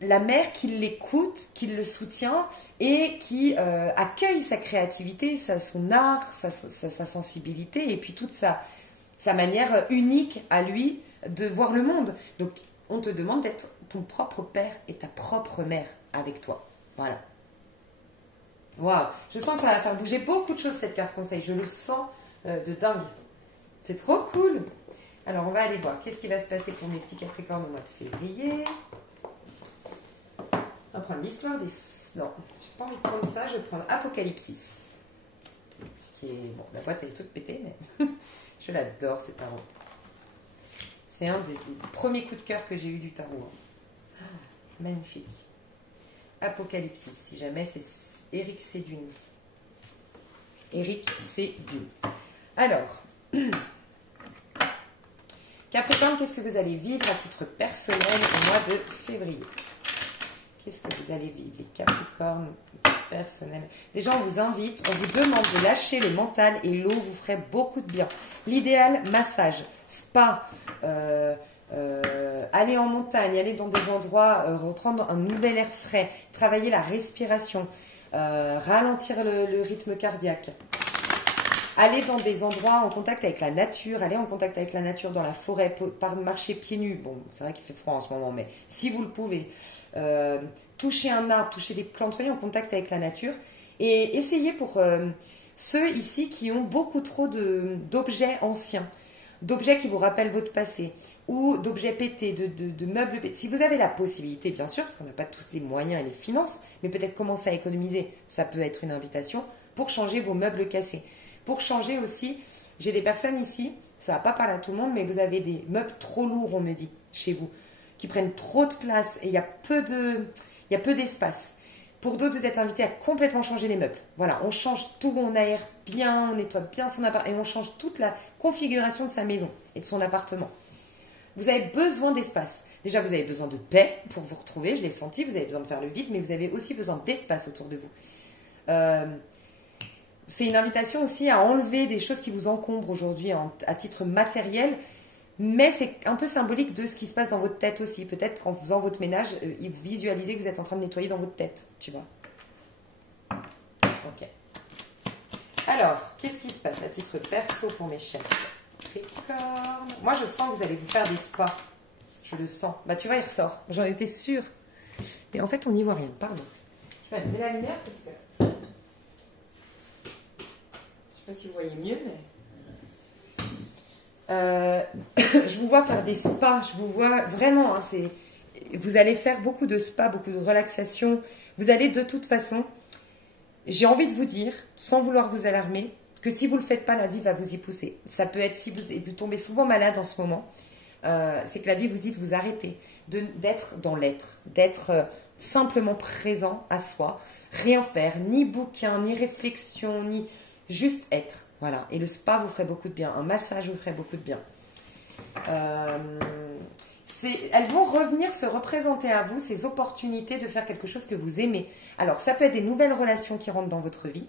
la mère qui l'écoute, qui le soutient et qui accueille sa créativité, son art, sa sensibilité et puis toute sa manière unique à lui de voir le monde. Donc, on te demande d'être ton propre père et ta propre mère avec toi. Voilà. Waouh, je sens que ça va faire bouger beaucoup de choses cette carte conseil. Je le sens de dingue. C'est trop cool. Alors, on va aller voir. Qu'est-ce qui va se passer pour mes petits Capricornes au mois de février? On va prendre l'histoire des... Non, je n'ai pas envie de prendre ça. Je vais prendre Apocalypsis. Qui est... Bon, la boîte elle est toute pétée, mais je l'adore ce tarot. C'est un des premiers coups de cœur que j'ai eu du tarot. Oh, magnifique. Apocalypsis, si jamais c'est Eric Sédune. Eric Sédune. Alors, Capricorne, qu'est-ce que vous allez vivre à titre personnel au mois de février? Qu'est-ce que vous allez vivre, les Capricornes personnels? Déjà, on vous invite, on vous demande de lâcher le mental et l'eau vous ferait beaucoup de bien. L'idéal, massage, spa, aller en montagne, aller dans des endroits, reprendre un nouvel air frais, travailler la respiration, ralentir le rythme cardiaque. Aller dans des endroits en contact avec la nature, aller en contact avec la nature dans la forêt, marcher pieds nus. Bon, c'est vrai qu'il fait froid en ce moment, mais si vous le pouvez, toucher un arbre, toucher des plantes, soyez en contact avec la nature. Et essayez pour ceux ici qui ont beaucoup trop d'objets anciens, d'objets qui vous rappellent votre passé, ou d'objets pétés, de meubles pétés. Si vous avez la possibilité, bien sûr, parce qu'on n'a pas tous les moyens et les finances, mais peut-être commencer à économiser, ça peut être une invitation pour changer vos meubles cassés. Pour changer aussi, j'ai des personnes ici, ça ne va pas parler à tout le monde, mais vous avez des meubles trop lourds, on me dit, chez vous, qui prennent trop de place et il y a peu d'espace. Pour d'autres, vous êtes invités à complètement changer les meubles. Voilà, on change tout, on aère bien, on nettoie bien son appart et on change toute la configuration de sa maison et de son appartement. Vous avez besoin d'espace. Déjà, vous avez besoin de paix pour vous retrouver, je l'ai senti, vous avez besoin de faire le vide, mais vous avez aussi besoin d'espace autour de vous. C'est une invitation aussi à enlever des choses qui vous encombrent aujourd'hui à titre matériel, mais c'est un peu symbolique de ce qui se passe dans votre tête aussi. Peut-être qu'en faisant votre ménage, vous visualisez que vous êtes en train de nettoyer dans votre tête, tu vois. Ok. Alors, qu'est-ce qui se passe à titre perso pour mes chers Capricornes? Moi, je sens que vous allez vous faire des spas. Je le sens. Bah, tu vois, il ressort. J'en étais sûre. Mais en fait, on n'y voit rien. Pardon. Je vais allumer la lumière parce que... Je ne sais pas si vous voyez mieux, mais... je vous vois faire des spas. Je vous vois vraiment... Hein, vous allez faire beaucoup de spa, beaucoup de relaxation. Vous allez de toute façon, j'ai envie de vous dire, sans vouloir vous alarmer, que si vous ne le faites pas, la vie va vous y pousser. Ça peut être si vous tombez souvent malade en ce moment, c'est que la vie vous dit de vous arrêter, d'être dans l'être, d'être simplement présent à soi, rien faire, ni bouquin, ni réflexion, ni juste être. Voilà. Et le spa vous ferait beaucoup de bien, un massage vous ferait beaucoup de bien. Elles vont revenir se représenter à vous, ces opportunités de faire quelque chose que vous aimez. Alors, ça peut être des nouvelles relations qui rentrent dans votre vie.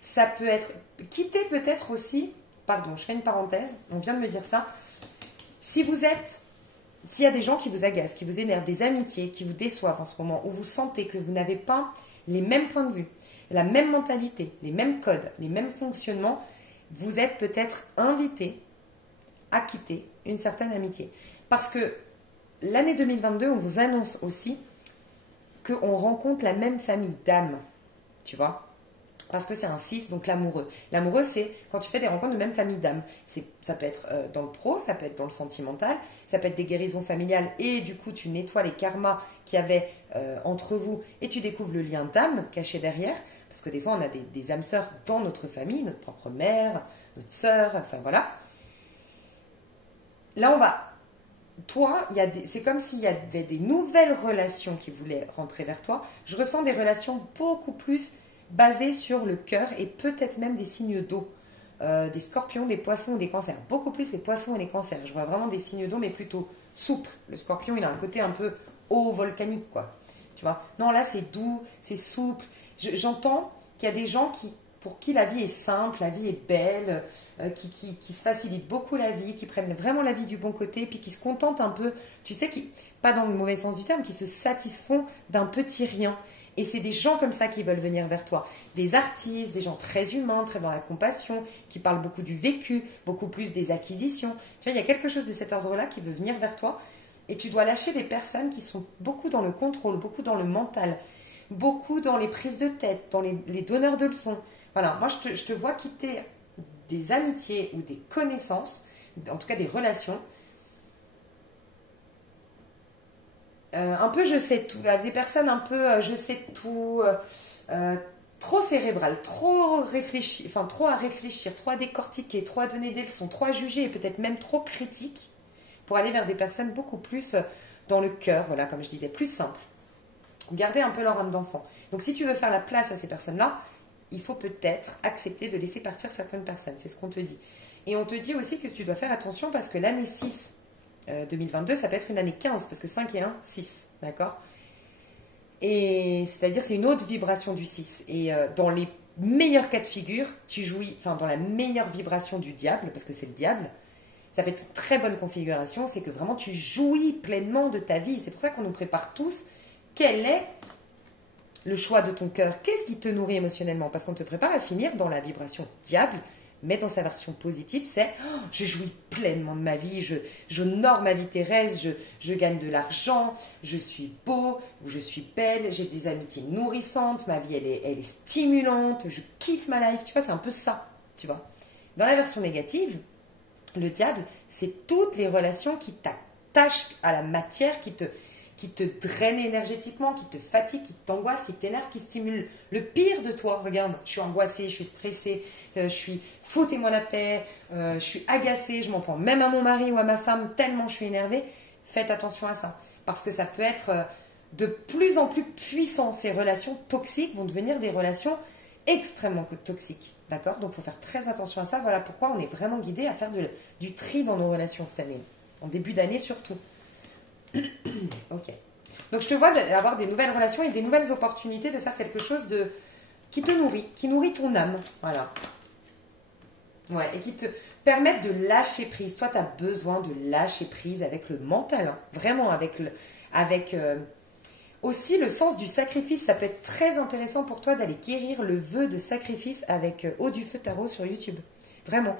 Ça peut être quitter peut-être aussi, pardon, je fais une parenthèse, on vient de me dire ça. S'il y a des gens qui vous agacent, qui vous énervent, des amitiés qui vous déçoivent en ce moment, où vous sentez que vous n'avez pas les mêmes points de vue, la même mentalité, les mêmes codes, les mêmes fonctionnements, vous êtes peut-être invité à quitter une certaine amitié. Parce que l'année 2022, on vous annonce aussi qu'on rencontre la même famille d'âmes, tu vois. Parce que c'est un 6, donc l'amoureux. L'amoureux, c'est quand tu fais des rencontres de même famille d'âmes. Ça peut être dans le pro, ça peut être dans le sentimental, ça peut être des guérisons familiales et du coup, tu nettoies les karmas qu'il y avait entre vous et tu découvres le lien d'âme caché derrière. Parce que des fois, on a des âmes sœurs dans notre famille, notre propre mère, notre sœur, enfin voilà. Là, toi, c'est comme s'il y avait des nouvelles relations qui voulaient rentrer vers toi. Je ressens des relations beaucoup plus basées sur le cœur et peut-être même des signes d'eau. Des scorpions, des poissons, des cancers. Beaucoup plus les poissons et les cancers. Je vois vraiment des signes d'eau, mais plutôt souples. Le scorpion, il a un côté un peu eau volcanique, quoi. Tu vois? Non, là, c'est doux, c'est souple. J'entends qu'il y a des gens pour qui la vie est simple, la vie est belle, qui se facilitent beaucoup la vie, qui prennent vraiment la vie du bon côté, puis qui se contentent un peu, tu sais, pas dans le mauvais sens du terme, qui se satisfont d'un petit rien. Et c'est des gens comme ça qui veulent venir vers toi. Des artistes, des gens très humains, très dans la compassion, qui parlent beaucoup du vécu, beaucoup plus des acquisitions. Tu vois, il y a quelque chose de cet ordre-là qui veut venir vers toi. Et tu dois lâcher des personnes qui sont beaucoup dans le contrôle, beaucoup dans le mental, beaucoup dans les prises de tête, dans les donneurs de leçons. Voilà, moi je te vois quitter des amitiés ou des connaissances, en tout cas des relations, un peu je sais tout, avec des personnes un peu je sais tout, trop cérébrales, trop réfléchir, enfin trop à réfléchir, trop à décortiquer, trop à donner des leçons, trop à juger et peut-être même trop critiques pour aller vers des personnes beaucoup plus dans le cœur, voilà, comme je disais, plus simples. Garder un peu leur âme d'enfant. Donc si tu veux faire la place à ces personnes-là, il faut peut-être accepter de laisser partir certaines personnes. C'est ce qu'on te dit. Et on te dit aussi que tu dois faire attention parce que l'année 6, 2022, ça peut être une année 15 parce que 5 et 1, 6. D'accord? Et c'est-à-dire c'est une autre vibration du 6. Et dans les meilleurs cas de figure, tu jouis, enfin dans la meilleure vibration du diable, parce que c'est le diable, ça peut être une très bonne configuration, c'est que vraiment tu jouis pleinement de ta vie. C'est pour ça qu'on nous prépare tous. Quel est le choix de ton cœur? Qu'est-ce qui te nourrit émotionnellement? Parce qu'on te prépare à finir dans la vibration diable, mais dans sa version positive, c'est je jouis pleinement de ma vie, j'honore ma vie terrestre, je gagne de l'argent, je suis beau, ou je suis belle, j'ai des amitiés nourrissantes, ma vie elle est stimulante, je kiffe ma life, tu vois, c'est un peu ça, tu vois. Dans la version négative, le diable, c'est toutes les relations qui t'attachent à la matière, qui te draine énergétiquement, qui te fatigue, qui t'angoisse, qui t'énerve, qui stimule le pire de toi. Regarde, je suis angoissée, je suis stressée, foutez-moi la paix, je suis agacée, je m'en prends même à mon mari ou à ma femme tellement je suis énervée. Faites attention à ça. Parce que ça peut être de plus en plus puissant. Ces relations toxiques vont devenir des relations extrêmement toxiques. D'accord? Donc, il faut faire très attention à ça. Voilà pourquoi on est vraiment guidé à faire du tri dans nos relations cette année. En début d'année surtout. Ok. Donc, je te vois avoir des nouvelles relations et des nouvelles opportunités de faire quelque chose qui te nourrit, qui nourrit ton âme. Voilà. Ouais, et qui te permettent de lâcher prise. Toi, tu as besoin de lâcher prise avec le mental. Hein. Vraiment, avec aussi le sens du sacrifice. Ça peut être très intéressant pour toi d'aller guérir le vœu de sacrifice avec Eau du Feu Tarot sur YouTube. Vraiment.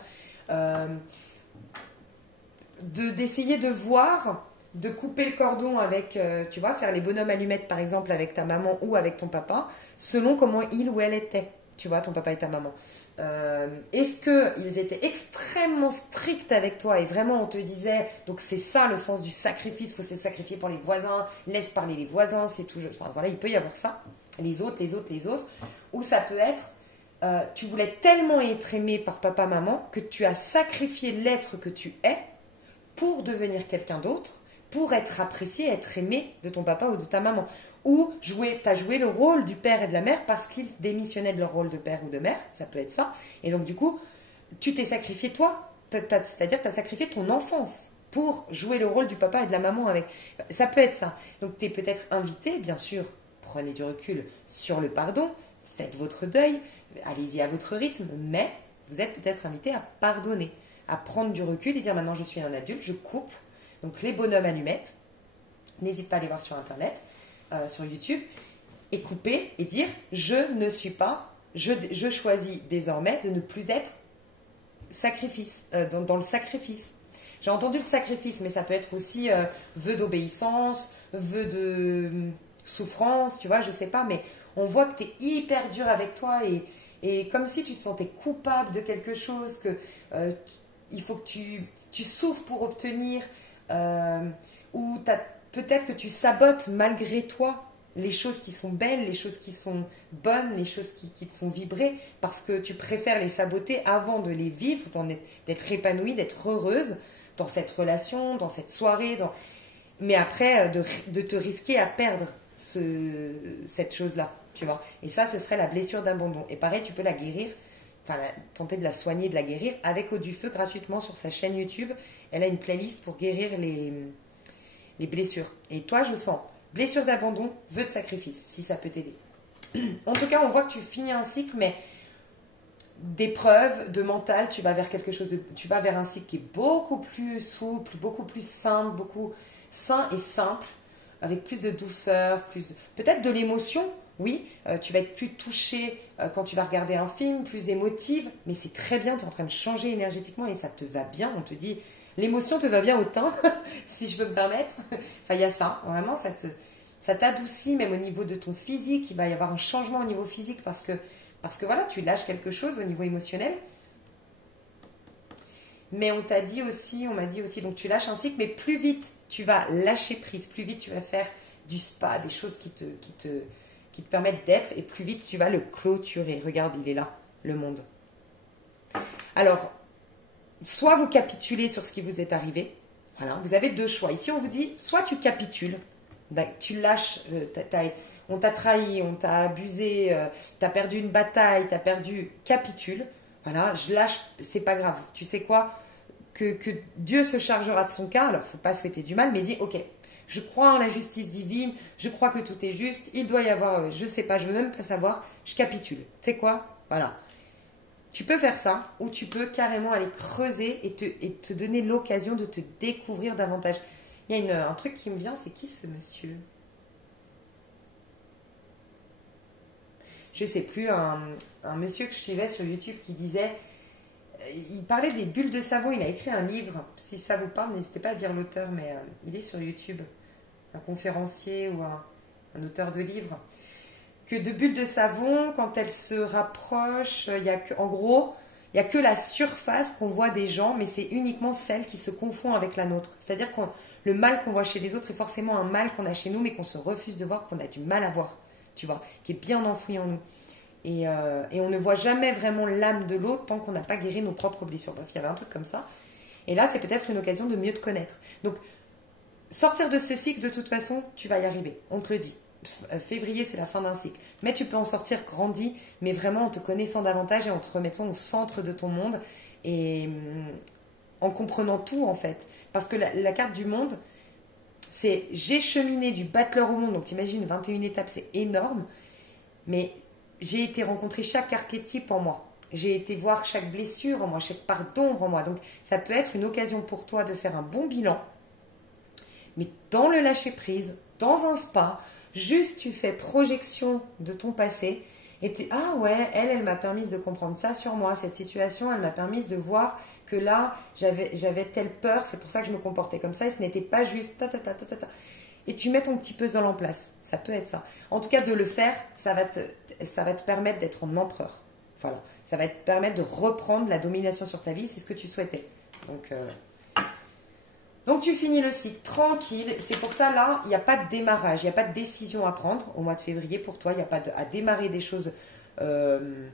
D'essayer de voir, de couper le cordon avec, tu vois, faire les bonhommes allumettes par exemple avec ta maman ou avec ton papa, selon comment il ou elle était. Tu vois, ton papa et ta maman. Est-ce qu'ils étaient extrêmement stricts avec toi et vraiment on te disait, donc c'est ça le sens du sacrifice, il faut se sacrifier pour les voisins, laisse parler les voisins, c'est tout. Enfin voilà, il peut y avoir ça, les autres. Ou ça peut être, tu voulais tellement être aimé par papa, maman que tu as sacrifié l'être que tu es pour devenir quelqu'un d'autre, pour être apprécié, être aimé de ton papa ou de ta maman. Ou tu as joué le rôle du père et de la mère parce qu'ils démissionnaient de leur rôle de père ou de mère, ça peut être ça. Et donc du coup, tu t'es sacrifié toi, c'est-à-dire que tu as sacrifié ton enfance pour jouer le rôle du papa et de la maman avec. Ça peut être ça. Donc tu es peut-être invité, bien sûr, prenez du recul sur le pardon, faites votre deuil, allez-y à votre rythme, mais vous êtes peut-être invité à pardonner, à prendre du recul et dire maintenant je suis un adulte, je coupe. Donc les bonhommes allumettes, n'hésite pas à les voir sur internet, sur YouTube, et couper et dire je ne suis pas, je choisis désormais de ne plus être sacrifice, dans le sacrifice. J'ai entendu le sacrifice, mais ça peut être aussi vœu d'obéissance, vœu de souffrance, tu vois, je sais pas, mais on voit que tu es hyper dur avec toi et comme si tu te sentais coupable de quelque chose, que il faut que tu souffres pour obtenir, ou peut-être que tu sabotes malgré toi les choses qui sont belles, les choses qui sont bonnes, les choses qui te font vibrer, parce que tu préfères les saboter avant de les vivre, d'être épanouie, d'être heureuse dans cette relation, dans cette soirée, mais après de te risquer à perdre cette chose-là, tu vois. Et ça, ce serait la blessure d'abandon. Et pareil, tu peux la guérir, enfin tenter de la soigner, de la guérir avec Eau du Feu gratuitement sur sa chaîne YouTube. Elle a une playlist pour guérir les blessures. Et toi, je sens blessure d'abandon, vœu de sacrifice, si ça peut t'aider. En tout cas, on voit que tu finis un cycle, mais d'épreuve, de mental, tu vas vers tu vas vers un cycle qui est beaucoup plus souple, beaucoup plus simple, beaucoup sain et simple, avec plus de douceur, peut-être de l'émotion. Oui, tu vas être plus touché quand tu vas regarder un film, plus émotive, mais c'est très bien, tu es en train de changer énergétiquement et ça te va bien. On te dit, l'émotion te va bien au teint, si je peux me permettre. Enfin, il y a ça, vraiment, ça t'adoucit même au niveau de ton physique. Il va y avoir un changement au niveau physique parce que voilà, tu lâches quelque chose au niveau émotionnel. Mais on m'a dit aussi, donc tu lâches un cycle, mais plus vite tu vas lâcher prise, plus vite tu vas faire du spa, des choses qui te permettent d'être, et plus vite tu vas le clôturer. Regarde, il est là, le monde. Alors, soit vous capitulez sur ce qui vous est arrivé, voilà, vous avez deux choix. Ici, on vous dit, soit tu capitules, tu lâches, on t'a trahi, on t'a abusé, tu as perdu une bataille, capitule. Voilà, je lâche, c'est pas grave. Tu sais quoi, que Dieu se chargera de son cas. Alors, il ne faut pas souhaiter du mal, mais dis, ok, je crois en la justice divine, je crois que tout est juste, il doit y avoir, je sais pas, je veux même pas savoir, je capitule. Tu sais quoi, voilà. Tu peux faire ça, ou tu peux carrément aller creuser et te donner l'occasion de te découvrir davantage. Il y a un truc qui me vient, c'est qui ce monsieur ? Je sais plus, un monsieur que je suivais sur YouTube qui disait, il parlait des bulles de savon, il a écrit un livre. Si ça vous parle, n'hésitez pas à dire l'auteur, mais il est sur YouTube. Un conférencier ou un auteur de livre. Que de bulles de savon, quand elles se rapprochent, en gros, il n'y a que la surface qu'on voit des gens, mais c'est uniquement celle qui se confond avec la nôtre. C'est-à-dire que le mal qu'on voit chez les autres est forcément un mal qu'on a chez nous, mais qu'on se refuse de voir, qu'on a du mal à voir, tu vois, qui est bien enfoui en nous. Et on ne voit jamais vraiment l'âme de l'autre tant qu'on n'a pas guéri nos propres blessures. Bref, il y avait un truc comme ça. Et là, c'est peut-être une occasion de mieux te connaître. Donc, sortir de ce cycle, de toute façon, tu vas y arriver. On te le dit. Février, c'est la fin d'un cycle. Mais tu peux en sortir grandi, mais vraiment en te connaissant davantage et en te remettant au centre de ton monde et en comprenant tout, en fait. Parce que la carte du monde, c'est j'ai cheminé du battleur au monde. Donc, t'imagines, 21 étapes, c'est énorme. Mais j'ai été rencontrer chaque archétype en moi. J'ai été voir chaque blessure en moi, chaque part d'ombre en moi. Donc, ça peut être une occasion pour toi de faire un bon bilan. Mais dans le lâcher-prise, dans un spa, juste tu fais projection de ton passé et tu ah ouais, elle m'a permis de comprendre ça sur moi. Cette situation, elle m'a permis de voir que là, j'avais telle peur, c'est pour ça que je me comportais comme ça et ce n'était pas juste Et tu mets ton petit puzzle en place. Ça peut être ça. En tout cas, de le faire, ça va te permettre d'être en empereur. Voilà, ça va te permettre de reprendre la domination sur ta vie, c'est ce que tu souhaitais. Donc tu finis le cycle tranquille. C'est pour ça, là, il n'y a pas de démarrage, il n'y a pas de décision à prendre au mois de février pour toi. Il n'y a pas à démarrer des choses de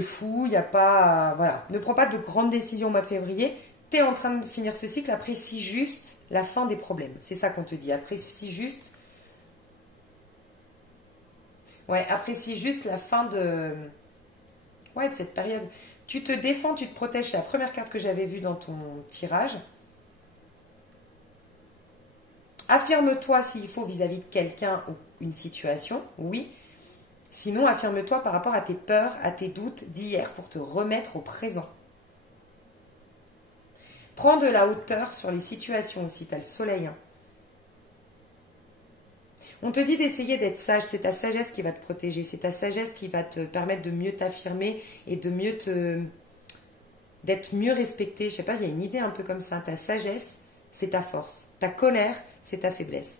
fou. Il n'y a pas... voilà, ne prends pas de grandes décisions au mois de février. Tu es en train de finir ce cycle, apprécie juste la fin des problèmes. C'est ça qu'on te dit, apprécie juste... ouais, apprécie juste la fin de... ouais, de cette période. Tu te défends, tu te protèges. C'est la première carte que j'avais vue dans ton tirage. Affirme-toi s'il faut vis-à-vis de quelqu'un ou une situation, oui. Sinon, affirme-toi par rapport à tes peurs, à tes doutes d'hier pour te remettre au présent. Prends de la hauteur sur les situations aussi, tu as le soleil. Hein. On te dit d'essayer d'être sage, c'est ta sagesse qui va te protéger, c'est ta sagesse qui va te permettre de mieux t'affirmer et de mieux d'être mieux respecté. Je sais pas, il y a une idée un peu comme ça. Ta sagesse, c'est ta force. Ta colère, c'est ta faiblesse.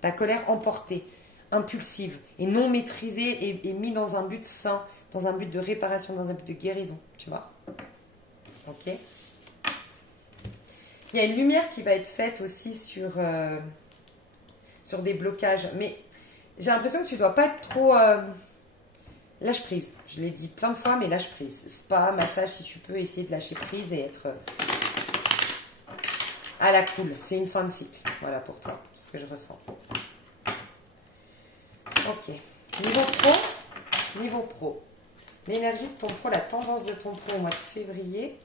Ta colère emportée, impulsive et non maîtrisée et mise dans un but sain, dans un but de réparation, dans un but de guérison. Tu vois? Ok. Il y a une lumière qui va être faite aussi sur des blocages. Mais j'ai l'impression que tu ne dois pas être trop... lâche prise. Je l'ai dit plein de fois, mais lâche prise. Spa, massage, si tu peux essayer de lâcher prise et être... à la cool, c'est une fin de cycle. Voilà pour toi, ce que je ressens. Ok. Niveau pro. L'énergie de ton pro, la tendance de ton pro au mois de février.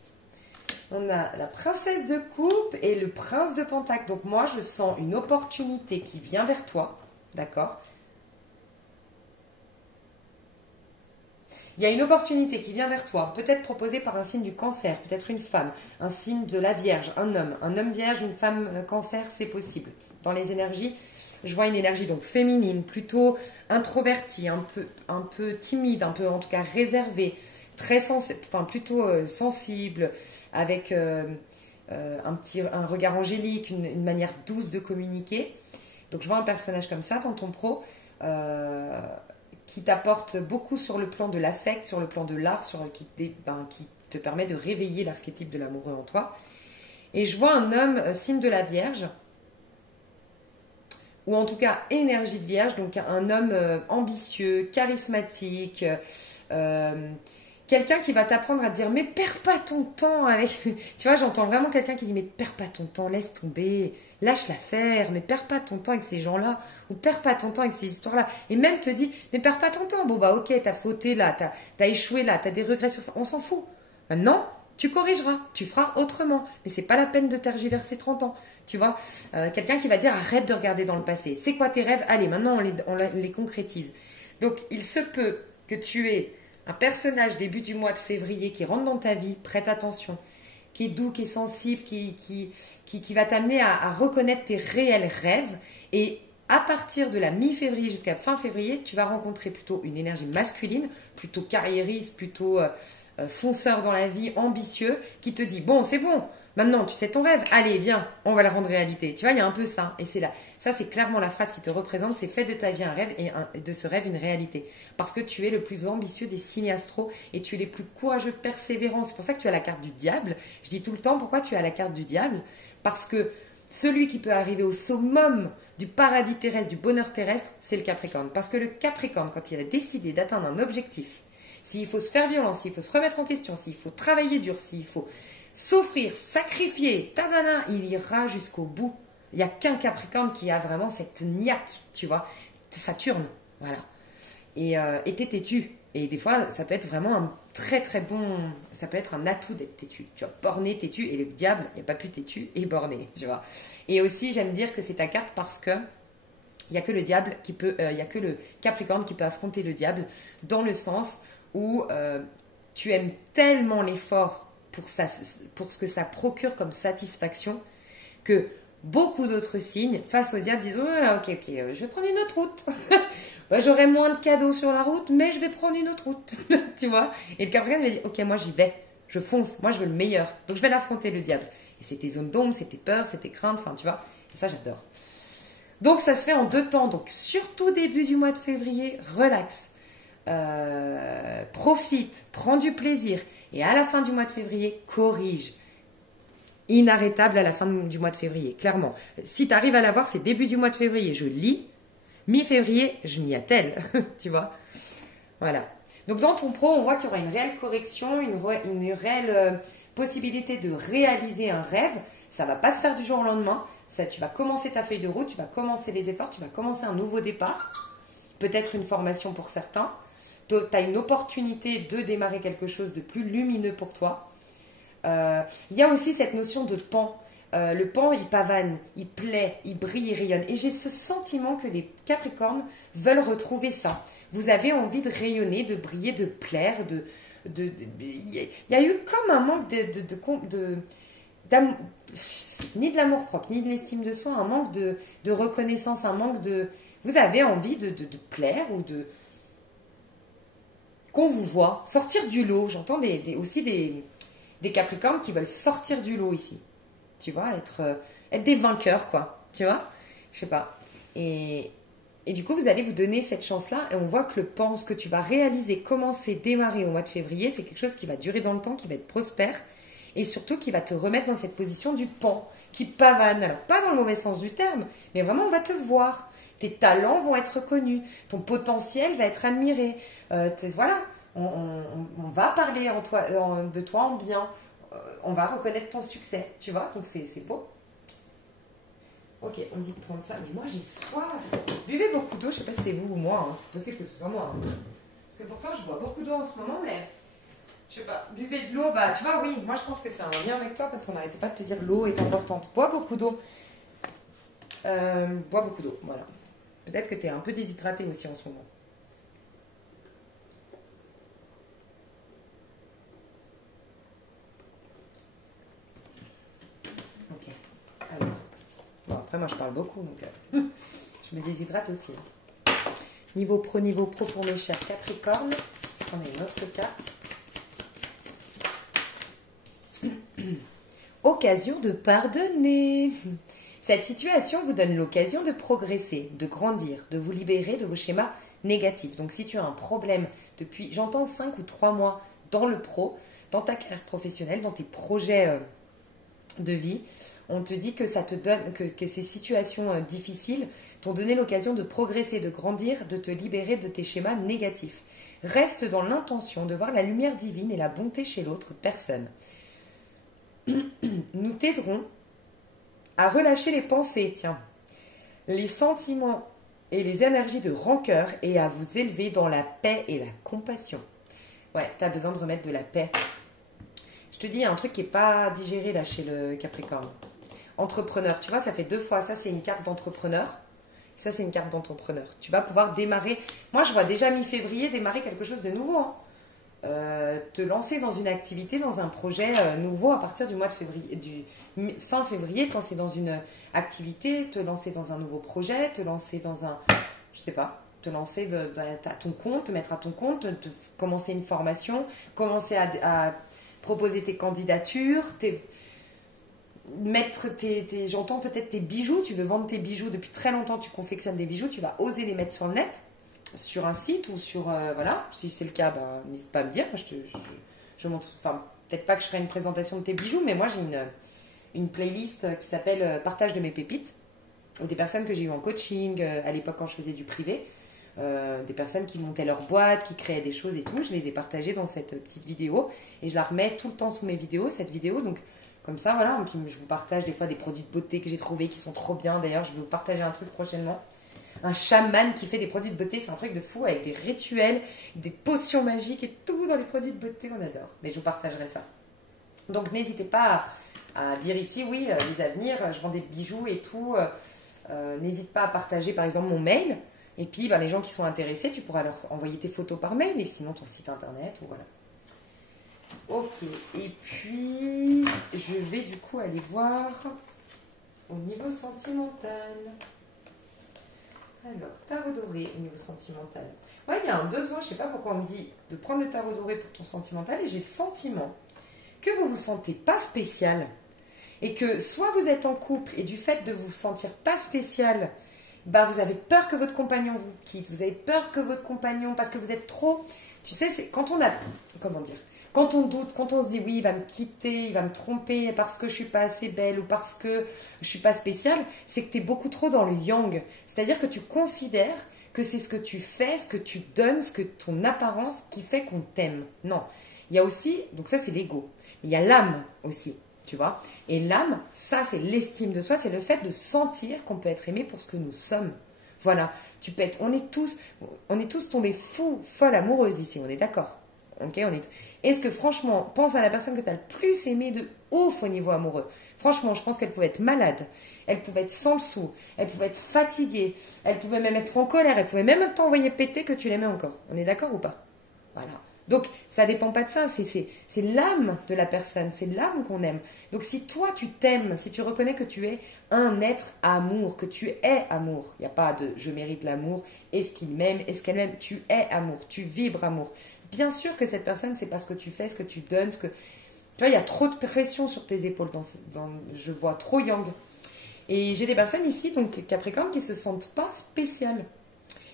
On a la princesse de coupe et le prince de pentacle. Donc moi, je sens une opportunité qui vient vers toi. D'accord? Il y a une opportunité qui vient vers toi, peut-être proposée par un signe du cancer, peut-être une femme, un signe de la vierge, un homme vierge, une femme cancer, c'est possible. Dans les énergies, je vois une énergie donc féminine, plutôt introvertie, un peu timide, un peu en tout cas réservée, très sensible, enfin plutôt sensible, avec un regard angélique, une manière douce de communiquer. Donc je vois un personnage comme ça dans ton pro. Qui t'apporte beaucoup sur le plan de l'affect, sur le plan de l'art, qui te permet de réveiller l'archétype de l'amoureux en toi. Et je vois un homme signe de la Vierge, ou en tout cas énergie de Vierge, donc un homme ambitieux, charismatique, quelqu'un qui va t'apprendre à te dire mais perds pas ton temps avec... Tu vois, j'entends vraiment quelqu'un qui dit mais perds pas ton temps, laisse tomber, lâche l'affaire, mais perds pas ton temps avec ces gens-là, ou perds pas ton temps avec ces histoires-là. Et même te dit mais perds pas ton temps, bon bah ok, t'as fauté là, t'as échoué là, t'as des regrets sur ça, on s'en fout. Maintenant, tu corrigeras, tu feras autrement, mais c'est pas la peine de tergiverser 30 ans. Tu vois, quelqu'un qui va dire arrête de regarder dans le passé. C'est quoi tes rêves? Allez, maintenant on les concrétise. Donc il se peut que tu aies un personnage début du mois de février qui rentre dans ta vie, prête attention, qui est doux, qui est sensible, qui va t'amener à reconnaître tes réels rêves. Et à partir de la mi-février jusqu'à fin février, tu vas rencontrer plutôt une énergie masculine, plutôt carriériste, plutôt fonceur dans la vie, ambitieux, qui te dit bon, c'est bon, maintenant tu sais ton rêve, allez viens, on va le rendre réalité. Tu vois, il y a un peu ça. Et c'est là, ça c'est clairement la phrase qui te représente, c'est fais de ta vie un rêve et de ce rêve une réalité. Parce que tu es le plus ambitieux des signes astro et tu es le plus courageux, persévérant. C'est pour ça que tu as la carte du diable. Je dis tout le temps pourquoi tu as la carte du diable. Parce que celui qui peut arriver au summum du paradis terrestre, du bonheur terrestre, c'est le Capricorne. Parce que le Capricorne, quand il a décidé d'atteindre un objectif, s'il faut se faire violence, s'il faut se remettre en question, s'il faut travailler dur, s'il faut s'offrir, sacrifier, tadana, il ira jusqu'au bout. Il n'y a qu'un Capricorne qui a vraiment cette niaque, tu vois, Saturne, voilà. Et t'es têtu. Et des fois, ça peut être vraiment un très très bon... Ça peut être un atout d'être têtu. Tu vois, borné, têtu. Et le diable, il n'y a pas plus têtu et borné, tu vois. Et aussi, j'aime dire que c'est ta carte parce que il n'y a que le diable qui peut... il n'y a que le Capricorne qui peut affronter le diable dans le sens où tu aimes tellement l'effort pour ce que ça procure comme satisfaction que beaucoup d'autres signes, face au diable, disent ouais, ok, je vais prendre une autre route. Ouais, j'aurai moins de cadeaux sur la route, mais je vais prendre une autre route. Tu vois? Et le Capricorne va dire ok, moi j'y vais, je fonce, moi je veux le meilleur. Donc je vais l'affronter le diable. Et c'est tes zones d'ombre, c'est tes peurs, c'est tes craintes, enfin tu vois. Et ça j'adore. Donc ça se fait en 2 temps. Donc surtout début du mois de février, relax. profite, prends du plaisir. Et à la fin du mois de février, corrige. Inarrêtable à la fin du mois de février, clairement. Si tu arrives à l'avoir, c'est début du mois de février, je lis. Mi-février, je m'y attelle, tu vois. Voilà. Donc dans ton pro, on voit qu'il y aura une réelle correction, une réelle possibilité de réaliser un rêve. Ça ne va pas se faire du jour au lendemain. Ça, tu vas commencer ta feuille de route, tu vas commencer les efforts, tu vas commencer un nouveau départ. Peut-être une formation pour certains. Tu as une opportunité de démarrer quelque chose de plus lumineux pour toi. Il y a aussi cette notion de pan. Le pan, il pavane, il plaît, il brille, il rayonne. Et j'ai ce sentiment que les Capricornes veulent retrouver ça. Vous avez envie de rayonner, de briller, de plaire. Il y a eu comme un manque ni de l'amour propre, ni de l'estime de soi, un manque de reconnaissance, un manque de... Vous avez envie de plaire ou de... Qu'on vous voit, sortir du lot. J'entends aussi des Capricornes qui veulent sortir du lot ici. Tu vois, être des vainqueurs, quoi. Tu vois, je sais pas. Et du coup, vous allez vous donner cette chance-là. Et on voit que ce que tu vas réaliser, commencer, démarrer au mois de février, c'est quelque chose qui va durer dans le temps, qui va être prospère. Et surtout, qui va te remettre dans cette position du pan, qui pavane. Alors, pas dans le mauvais sens du terme, mais vraiment, on va te voir. Tes talents vont être reconnus. Ton potentiel va être admiré. Voilà, on va parler de toi en bien. On va reconnaître ton succès, tu vois. Donc, c'est beau. Ok, on me dit de prendre ça. Mais moi, j'ai soif. Buvez beaucoup d'eau. Je ne sais pas si c'est vous ou moi. Hein. C'est possible que ce soit moi. Hein. Parce que pourtant, je bois beaucoup d'eau en ce moment, mais... Je sais pas, buvez de l'eau, bah tu vois, oui, moi je pense que c'est un lien avec toi parce qu'on n'arrêtait pas de te dire l'eau est importante. Bois beaucoup d'eau. Bois beaucoup d'eau, voilà. Peut-être que tu es un peu déshydraté aussi en ce moment. Ok. Alors. Bon, après, moi je parle beaucoup, donc je me déshydrate aussi. Niveau pro pour mes chers Capricornes. Est-ce qu'on a une autre carte? Occasion de pardonner. Cette situation vous donne l'occasion de progresser, de grandir, de vous libérer de vos schémas négatifs. Donc si tu as un problème depuis, j'entends 5 ou 3 mois dans le pro, dans ta carrière professionnelle, dans tes projets de vie, on te dit que ça te donne, que ces situations difficiles t'ont donné l'occasion de progresser, de grandir, de te libérer de tes schémas négatifs. Reste dans l'intention de voir la lumière divine et la bonté chez l'autre personne. Nous t'aiderons à relâcher les pensées, les sentiments et les énergies de rancœur et à vous élever dans la paix et la compassion. Ouais, tu as besoin de remettre de la paix. Je te dis, il y a un truc qui n'est pas digéré là chez le Capricorne. Entrepreneur, tu vois, ça fait 2 fois. Ça, c'est une carte d'entrepreneur. Ça, c'est une carte d'entrepreneur. Tu vas pouvoir démarrer. Moi, je vois déjà mi-février démarrer quelque chose de nouveau. Hein. Te lancer dans une activité, dans un projet nouveau à partir du mois de février, fin février, quand c'est dans une activité, te lancer dans un nouveau projet, te lancer dans un, je sais pas, te lancer à ton compte, te mettre à ton compte, commencer une formation, commencer à proposer tes candidatures, j'entends peut-être tes bijoux, tu veux vendre tes bijoux depuis très longtemps, tu confectionnes des bijoux, tu vas oser les mettre sur le net, sur un site ou sur voilà, si c'est le cas, n'hésite pas à me dire. Moi, je montre, enfin peut-être pas que je ferai une présentation de tes bijoux, mais moi j'ai une playlist qui s'appelle Partage de mes pépites, des personnes que j'ai eues en coaching à l'époque quand je faisais du privé, des personnes qui montaient leur boîte, qui créaient des choses et tout. Je les ai partagées dans cette petite vidéo et je la remets tout le temps sous mes vidéos, cette vidéo. Donc comme ça, voilà. Et puis je vous partage des fois des produits de beauté que j'ai trouvés qui sont trop bien. D'ailleurs, je vais vous partager un truc prochainement. Un chaman qui fait des produits de beauté, c'est un truc de fou avec des rituels, des potions magiques et tout dans les produits de beauté, on adore. Mais je vous partagerai ça. Donc n'hésitez pas à dire ici, oui, les avenirs, je vends des bijoux et tout. N'hésite pas à partager par exemple mon mail. Et puis les gens qui sont intéressés, tu pourras leur envoyer tes photos par mail et sinon ton site internet ou voilà. Ok, et puis je vais du coup aller voir au niveau sentimental. Alors, tarot doré au niveau sentimental. Ouais, il y a un besoin, je ne sais pas pourquoi on me dit de prendre le tarot doré pour ton sentimental et j'ai le sentiment que vous ne vous sentez pas spécial et que soit vous êtes en couple et du fait de vous sentir pas spécial, bah vous avez peur que votre compagnon vous quitte, vous avez peur que votre compagnon, parce que vous êtes trop, tu sais, c'est quand on a, comment dire, quand on doute, quand on se dit oui, il va me quitter, il va me tromper parce que je suis pas assez belle ou parce que je suis pas spéciale, c'est que tu es beaucoup trop dans le yang. C'est-à-dire que tu considères que c'est ce que tu fais, ce que tu donnes, ce que ton apparence qui fait qu'on t'aime. Non. Il y a aussi, donc ça c'est l'ego, il y a l'âme aussi, tu vois. Et l'âme, ça c'est l'estime de soi, c'est le fait de sentir qu'on peut être aimé pour ce que nous sommes. Voilà, tu peux être, on est tous tombés fous, folles amoureuses ici, on est d'accord. Ok, Est-ce que franchement, pense à la personne que tu as le plus aimée de ouf au niveau amoureux. Franchement, je pense qu'elle pouvait être malade, elle pouvait être sans le sou, elle pouvait être fatiguée, elle pouvait même être en colère, elle pouvait même t'envoyer péter que tu l'aimais encore. On est d'accord ou pas? Voilà. Donc, ça dépend pas de ça, c'est l'âme de la personne, c'est l'âme qu'on aime. Donc, si toi, tu t'aimes, si tu reconnais que tu es un être amour, que tu es amour, il n'y a pas de « je mérite l'amour », est-ce qu'il m'aime, est-ce qu'elle m'aime, tu es amour, tu vibres amour. Bien sûr que cette personne, c'est pas ce que tu fais, ce que tu donnes, ce que... Tu vois, il y a trop de pression sur tes épaules, je vois trop yang. Et j'ai des personnes ici, donc Capricorne, qui se sentent pas spéciales.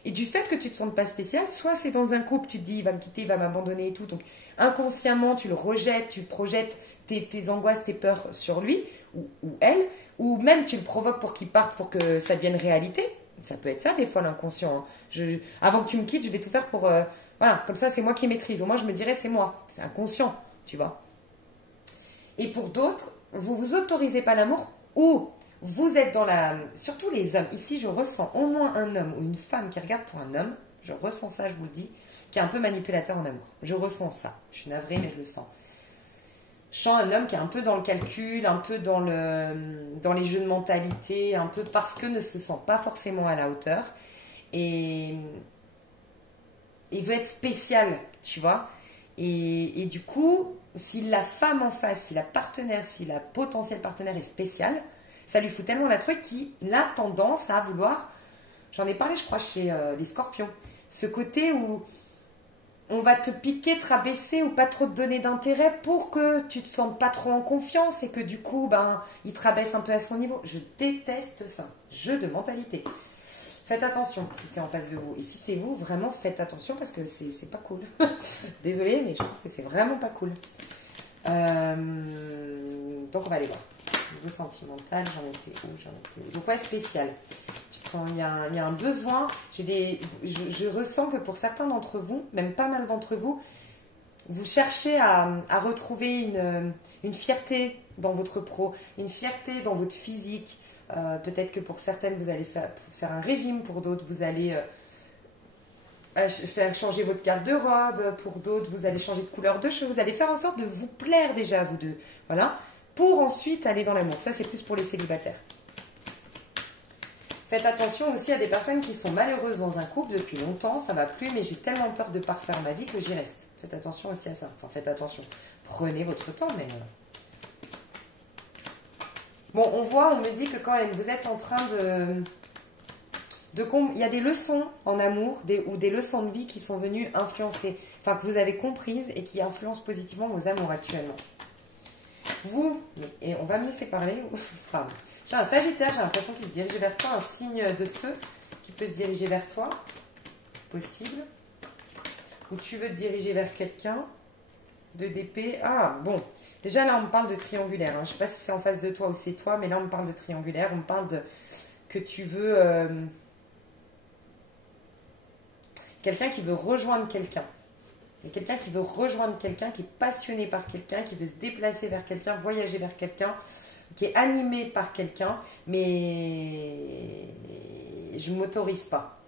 Et du fait que tu ne te sentes pas spécial, soit c'est dans un couple, tu te dis il va me quitter, il va m'abandonner et tout. Donc inconsciemment, tu le rejettes, tu projettes tes angoisses, tes peurs sur lui ou elle. Ou même tu le provoques pour qu'il parte, pour que ça devienne réalité. Ça peut être ça des fois l'inconscient. Hein. Avant que tu me quittes, je vais tout faire pour... voilà, comme ça c'est moi qui maîtrise. Au moins je me dirais c'est moi. C'est inconscient, tu vois. Et pour d'autres, vous vous autorisez pas l'amour ou... Vous êtes dans la... Surtout les hommes. Ici, je ressens au moins un homme ou une femme qui regarde pour un homme. Je ressens ça, je vous le dis. Qui est un peu manipulateur en amour. Je ressens ça. Je suis navrée, mais je le sens. Je sens un homme qui est un peu dans le calcul, un peu dans les jeux de mentalité, un peu parce que ne se sent pas forcément à la hauteur. Et il veut être spécial, tu vois. Et du coup, si la femme en face, si la partenaire, si la potentielle partenaire est spéciale, ça lui fout tellement la truc qu'il a tendance à vouloir, j'en ai parlé je crois chez les scorpions, ce côté où on va te piquer, te rabaisser ou pas trop te donner d'intérêt pour que tu te sentes pas trop en confiance et que du coup, il te rabaisse un peu à son niveau. Je déteste ça, jeu de mentalité. Faites attention si c'est en face de vous. Et si c'est vous, vraiment faites attention parce que c'est pas cool. Désolée, mais je trouve que c'est vraiment pas cool. Donc on va aller voir. Niveau sentimental, j'en étais où? Donc ouais, spécial. Tu te sens, il y a un besoin. Je ressens que pour certains d'entre vous, même pas mal d'entre vous, vous cherchez à retrouver une fierté dans votre pro, une fierté dans votre physique. Peut-être que pour certaines, vous allez faire un régime, pour d'autres, vous allez faire changer votre garde-robe, pour d'autres, vous allez changer de couleur de cheveux, vous allez faire en sorte de vous plaire déjà, vous deux. Voilà. Pour ensuite aller dans l'amour. Ça, c'est plus pour les célibataires. Faites attention aussi à des personnes qui sont malheureuses dans un couple depuis longtemps, ça va plus, mais j'ai tellement peur de ne pas refaire ma vie que j'y reste. Faites attention aussi à ça. Enfin, faites attention. Prenez votre temps, mais... Bon, on me dit que quand même, vous êtes en train il y a des leçons en amour ou des leçons de vie qui sont venues influencer, enfin que vous avez comprises et qui influencent positivement vos amours actuellement. Vous, et on va me laisser parler, enfin, j'ai un Sagittaire, j'ai l'impression qu'il se dirige vers toi, un signe de feu qui peut se diriger vers toi, possible, ou tu veux te diriger vers quelqu'un, de d'épée, ah bon, déjà là on me parle de triangulaire, hein. Je ne sais pas si c'est en face de toi ou c'est toi, mais là on me parle de triangulaire, on me parle de que tu veux, quelqu'un qui veut rejoindre quelqu'un. Il y a quelqu'un qui veut rejoindre quelqu'un, qui est passionné par quelqu'un, qui veut se déplacer vers quelqu'un, voyager vers quelqu'un, qui est animé par quelqu'un, mais je ne m'autorise pas.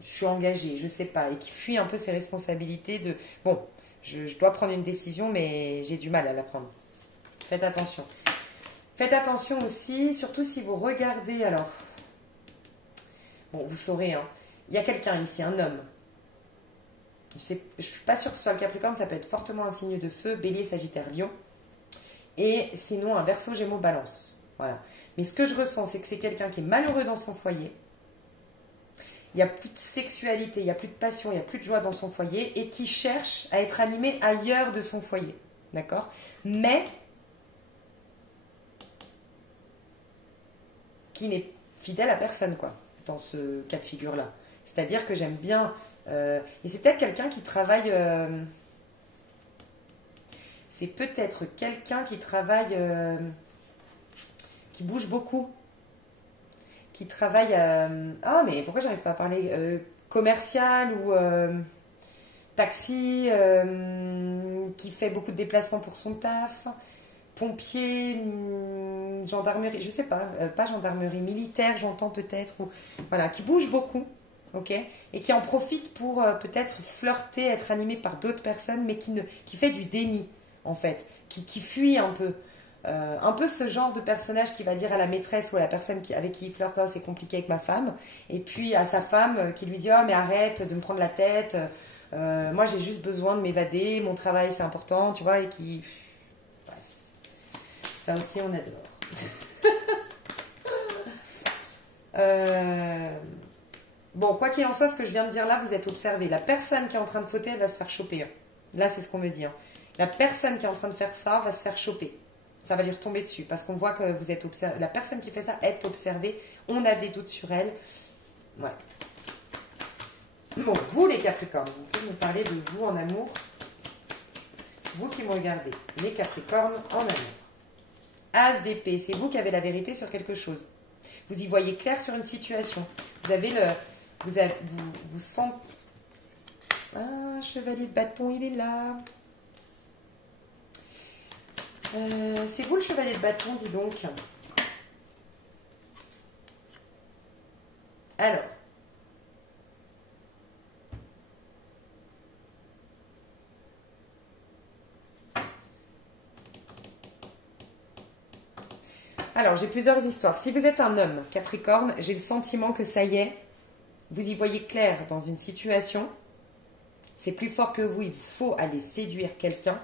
Je suis engagée, je ne sais pas, et qui fuit un peu ses responsabilités de... Bon, je dois prendre une décision, mais j'ai du mal à la prendre. Faites attention. Faites attention aussi, surtout si vous regardez, alors... Bon, vous saurez, hein. Il y a quelqu'un ici, un homme. Je ne suis pas sûre que ce soit le Capricorne, ça peut être fortement un signe de feu, Bélier, Sagittaire, Lion. Et sinon, un Verseau, Gémeaux, Balance. Voilà. Mais ce que je ressens, c'est que c'est quelqu'un qui est malheureux dans son foyer. Il n'y a plus de sexualité, il n'y a plus de passion, il n'y a plus de joie dans son foyer et qui cherche à être animé ailleurs de son foyer. D'accord? Mais qui n'est fidèle à personne, quoi. dans ce cas de figure-là. C'est-à-dire que j'aime bien... et c'est peut-être quelqu'un qui travaille... c'est peut-être quelqu'un qui travaille... qui bouge beaucoup. Qui travaille... ah, mais pourquoi j'arrive pas à parler commercial ou taxi, qui fait beaucoup de déplacements pour son taf, pompier, gendarmerie, je sais pas, pas gendarmerie, militaire, j'entends peut-être, ou voilà, qui bouge beaucoup, ok, et qui en profite pour peut-être flirter, être animé par d'autres personnes, mais qui fait du déni, en fait, qui fuit un peu. Un peu ce genre de personnage qui va dire à la maîtresse ou à la personne avec qui il flirte, oh, c'est compliqué avec ma femme, et puis à sa femme qui lui dit oh mais arrête de me prendre la tête, moi j'ai juste besoin de m'évader, mon travail c'est important, tu vois, et qui... Bref. Ça aussi on adore. Bon, quoi qu'il en soit, ce que je viens de dire là, vous êtes observé. La personne qui est en train de fauter, elle va se faire choper. Là, c'est ce qu'on me dit. La personne qui est en train de faire ça va se faire choper. Ça va lui retomber dessus parce qu'on voit que vous êtes observé. La personne qui fait ça est observée. On a des doutes sur elle. Ouais. Bon, vous les Capricornes, vous pouvez me parler de vous en amour. Vous qui me regardez, les Capricornes en amour. As d'épée, c'est vous qui avez la vérité sur quelque chose. Vous y voyez clair sur une situation. Vous avez le... Vous sentez... Ah, chevalier de bâton, il est là. C'est vous le chevalier de bâton, dis donc. Alors. Alors, j'ai plusieurs histoires. Si vous êtes un homme, Capricorne, j'ai le sentiment que ça y est, vous y voyez clair dans une situation. C'est plus fort que vous, il vous faut aller séduire quelqu'un.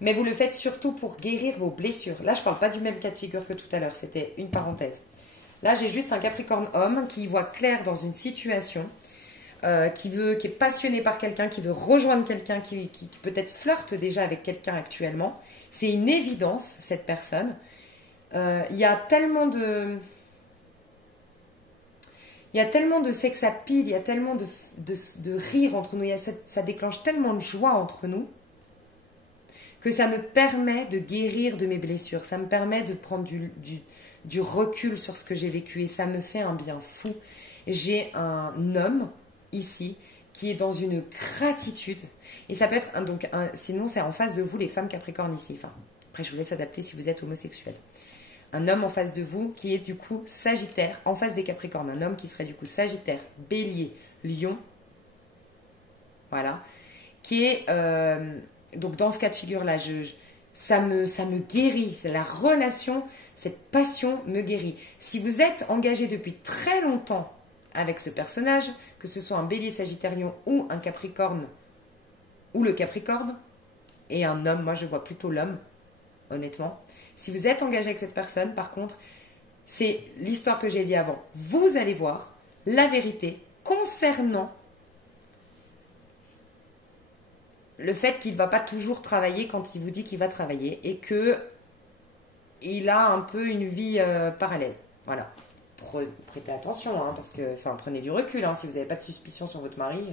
Mais vous le faites surtout pour guérir vos blessures. Là, je ne parle pas du même cas de figure que tout à l'heure. C'était une parenthèse. Là, j'ai juste un Capricorne homme qui voit clair dans une situation, qui est passionné par quelqu'un, qui veut rejoindre quelqu'un, qui peut-être flirte déjà avec quelqu'un actuellement. C'est une évidence, cette personne. Il y a tellement de... Il y a tellement de sex appeal, il y a tellement de rire entre nous, ça déclenche tellement de joie entre nous que ça me permet de guérir de mes blessures, ça me permet de prendre du recul sur ce que j'ai vécu et ça me fait un bien fou. J'ai un homme ici qui est dans une gratitude et ça peut être, sinon c'est en face de vous les femmes Capricornes ici, enfin après je vous laisse adapter si vous êtes homosexuel. Un homme en face de vous qui est du coup Sagittaire, en face des Capricornes, un homme qui serait du coup Sagittaire, Bélier, Lion, voilà, qui est... donc dans ce cas de figure-là, ça me guérit. La relation, cette passion me guérit. Si vous êtes engagé depuis très longtemps avec ce personnage, que ce soit un Bélier, Sagittaire, Lion ou un Capricorne, ou le Capricorne, et un homme, moi je vois plutôt l'homme, honnêtement. Si vous êtes engagé avec cette personne, par contre, c'est l'histoire que j'ai dit avant. Vous allez voir la vérité concernant le fait qu'il ne va pas toujours travailler quand il vous dit qu'il va travailler et qu'il a un peu une vie parallèle. Voilà. Prêtez attention, hein, parce que, enfin, prenez du recul. Hein, si vous n'avez pas de suspicion sur votre mari.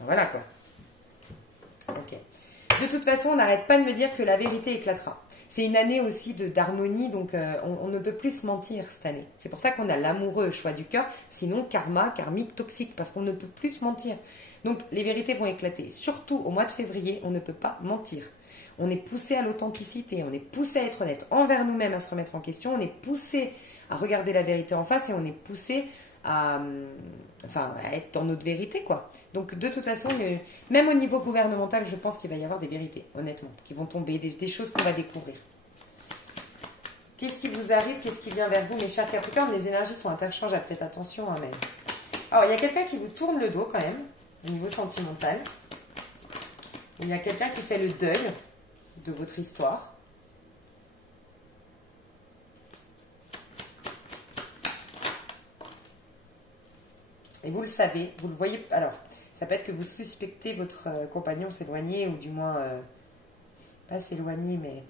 Voilà quoi. Ok. De toute façon, on n'arrête pas de me dire que la vérité éclatera. C'est une année aussi d'harmonie, donc on ne peut plus se mentir cette année. C'est pour ça qu'on a l'amoureux, choix du cœur, sinon karma, karmique, toxique, parce qu'on ne peut plus se mentir. Donc les vérités vont éclater. Surtout au mois de février, on ne peut pas mentir. On est poussé à l'authenticité, on est poussé à être honnête envers nous-mêmes, à se remettre en question, on est poussé à regarder la vérité en face et on est poussé à être dans notre vérité, quoi. Donc de toute façon, même au niveau gouvernemental, je pense qu'il va y avoir des vérités, honnêtement, qui vont tomber, des choses qu'on va découvrir. Qu'est-ce qui vous arrive? Qu'est-ce qui vient vers vous, mes chers Capricornes? Les énergies sont interchangeables, faites attention, hein, même. Alors, il y a quelqu'un qui vous tourne le dos, quand même, au niveau sentimental. Il y a quelqu'un qui fait le deuil de votre histoire. Et vous le savez, vous le voyez. Alors, ça peut être que vous suspectez votre compagnon s'éloigner, ou du moins, pas s'éloigner, mais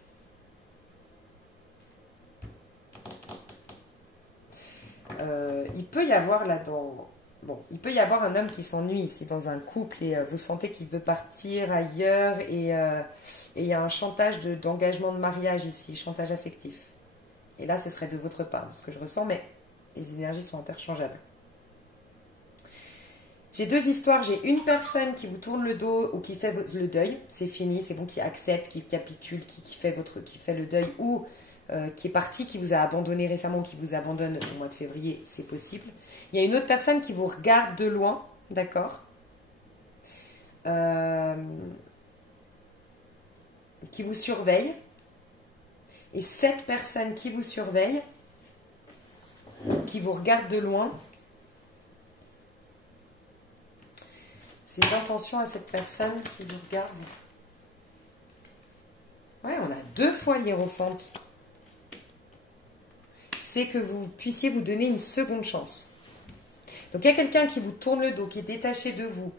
il peut y avoir là-dedans... Bon, il peut y avoir un homme qui s'ennuie ici dans un couple et vous sentez qu'il veut partir ailleurs et il y a un chantage d'engagement de mariage ici, chantage affectif. Et là, ce serait de votre part, de ce que je ressens, mais les énergies sont interchangeables. J'ai deux histoires. J'ai une personne qui vous tourne le dos ou qui fait le deuil. C'est fini, c'est bon, qui accepte, qui capitule, qui fait le deuil ou qui est parti, qui vous a abandonné récemment, qui vous abandonne au mois de février, c'est possible. Il y a une autre personne qui vous regarde de loin, d'accord, qui vous surveille. Et cette personne qui vous surveille, qui vous regarde de loin, ses intentions à cette personne qui vous regarde. Ouais, on a deux fois l'hiérophante. C'est que vous puissiez vous donner une seconde chance. Donc il y a quelqu'un qui vous tourne le dos, qui est détaché de vous,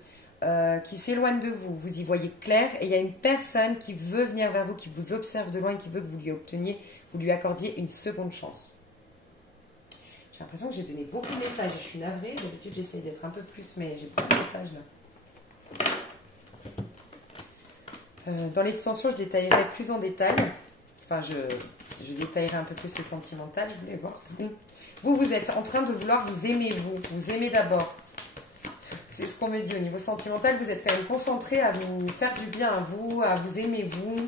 qui s'éloigne de vous, vous y voyez clair, et il y a une personne qui veut venir vers vous, qui vous observe de loin et qui veut que vous lui accordiez une seconde chance. J'ai l'impression que j'ai donné beaucoup de messages, je suis navrée, d'habitude j'essaye d'être un peu plus, mais j'ai beaucoup de messages là. Dans l'extension, je détaillerai plus en détail. Enfin, je détaillerai un peu plus le sentimental. Je voulais voir vous. Vous êtes en train de vouloir vous aimer, vous aimez d'abord. C'est ce qu'on me dit au niveau sentimental. Vous êtes quand même concentré à vous faire du bien à vous aimer vous,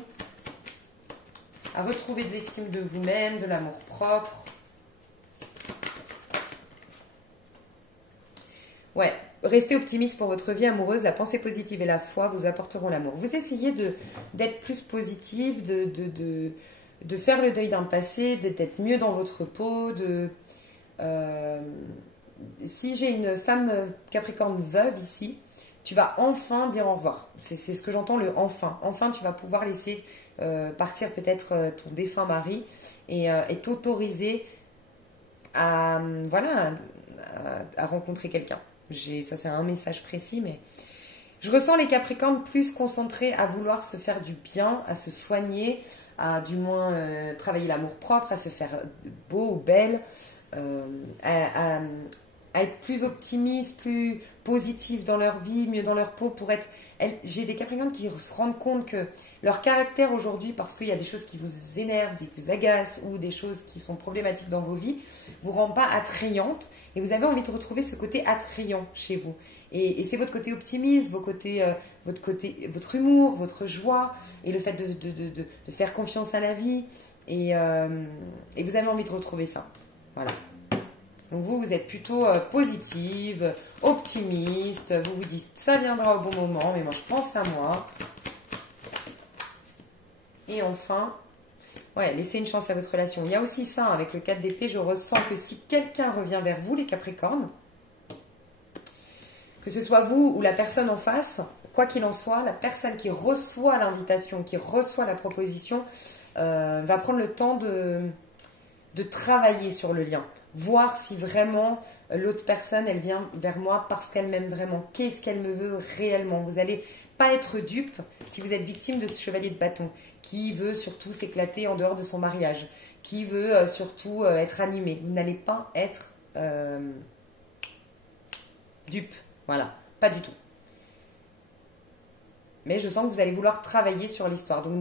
à retrouver de l'estime de vous-même, de l'amour propre. Ouais. Restez optimiste pour votre vie amoureuse, la pensée positive et la foi vous apporteront l'amour. Vous essayez d'être plus positive, de faire le deuil d'un passé, d'être mieux dans votre peau. Si j'ai une femme Capricorne veuve ici, tu vas enfin dire au revoir. C'est ce que j'entends, le enfin. Enfin, tu vas pouvoir laisser partir peut-être ton défunt mari et t'autoriser à rencontrer quelqu'un. Ça c'est un message précis, mais je ressens les Capricornes plus concentrés à vouloir se faire du bien, à se soigner, à du moins travailler l'amour propre, à se faire beau ou belle, à être plus optimistes, plus positifs dans leur vie, mieux dans leur peau pour être... J'ai des Capricornes qui se rendent compte que leur caractère aujourd'hui, parce qu'il y a des choses qui vous énervent, qui vous agacent ou des choses qui sont problématiques dans vos vies, vous rend pas attrayantes et vous avez envie de retrouver ce côté attrayant chez vous. Et c'est votre côté optimiste, votre humour, votre joie et le fait de faire confiance à la vie et vous avez envie de retrouver ça. Voilà. Donc vous êtes plutôt positive, optimiste, vous vous dites ça viendra au bon moment, mais moi je pense à moi. Et enfin, ouais, laissez une chance à votre relation. Il y a aussi ça, avec le 4 d'épée, je ressens que si quelqu'un revient vers vous, les Capricornes, que ce soit vous ou la personne en face, quoi qu'il en soit, la personne qui reçoit l'invitation, qui reçoit la proposition, va prendre le temps de travailler sur le lien. Voir si vraiment l'autre personne, elle vient vers moi parce qu'elle m'aime vraiment. Qu'est-ce qu'elle me veut réellement? Vous n'allez pas être dupe si vous êtes victime de ce chevalier de bâton qui veut surtout s'éclater en dehors de son mariage, qui veut surtout être animé. Vous n'allez pas être dupe. Voilà, pas du tout. Mais je sens que vous allez vouloir travailler sur l'histoire. Donc vous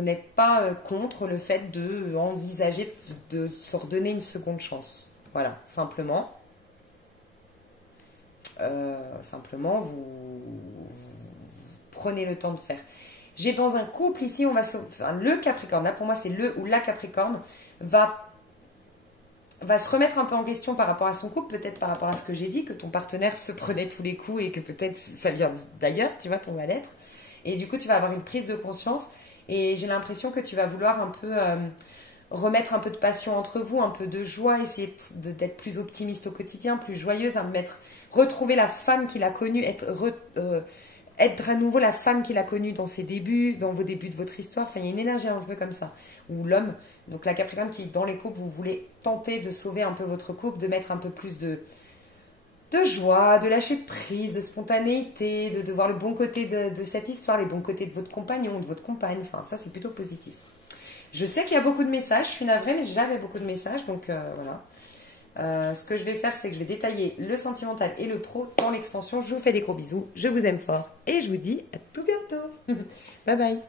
n'êtes pas contre le fait d'envisager de se redonner une seconde chance. Voilà, simplement. Simplement, vous prenez le temps de faire. J'ai dans un couple ici, le Capricorne, là pour moi c'est le ou la Capricorne, va se remettre un peu en question par rapport à son couple, peut-être par rapport à ce que j'ai dit, que ton partenaire se prenait tous les coups et que peut-être ça vient d'ailleurs, tu vois, ton mal-être. Et du coup, tu vas avoir une prise de conscience et j'ai l'impression que tu vas vouloir un peu remettre un peu de passion entre vous, un peu de joie, essayer d'être plus optimiste au quotidien, plus joyeuse, retrouver la femme qu'il a connue, être à nouveau la femme qu'il a connue dans ses débuts, dans vos débuts de votre histoire. Enfin, il y a une énergie un peu comme ça. Ou l'homme, donc la Capricorne qui, dans les couples, vous voulez tenter de sauver un peu votre couple, de mettre un peu plus de joie, de lâcher prise, de spontanéité, de voir le bon côté de cette histoire, les bons côtés de votre compagnon, de votre compagne. Enfin, ça, c'est plutôt positif. Je sais qu'il y a beaucoup de messages, je suis navrée, mais j'avais beaucoup de messages, donc voilà. Ce que je vais faire, c'est que je vais détailler le sentimental et le pro dans l'extension. Je vous fais des gros bisous, je vous aime fort et je vous dis à tout bientôt. Bye bye.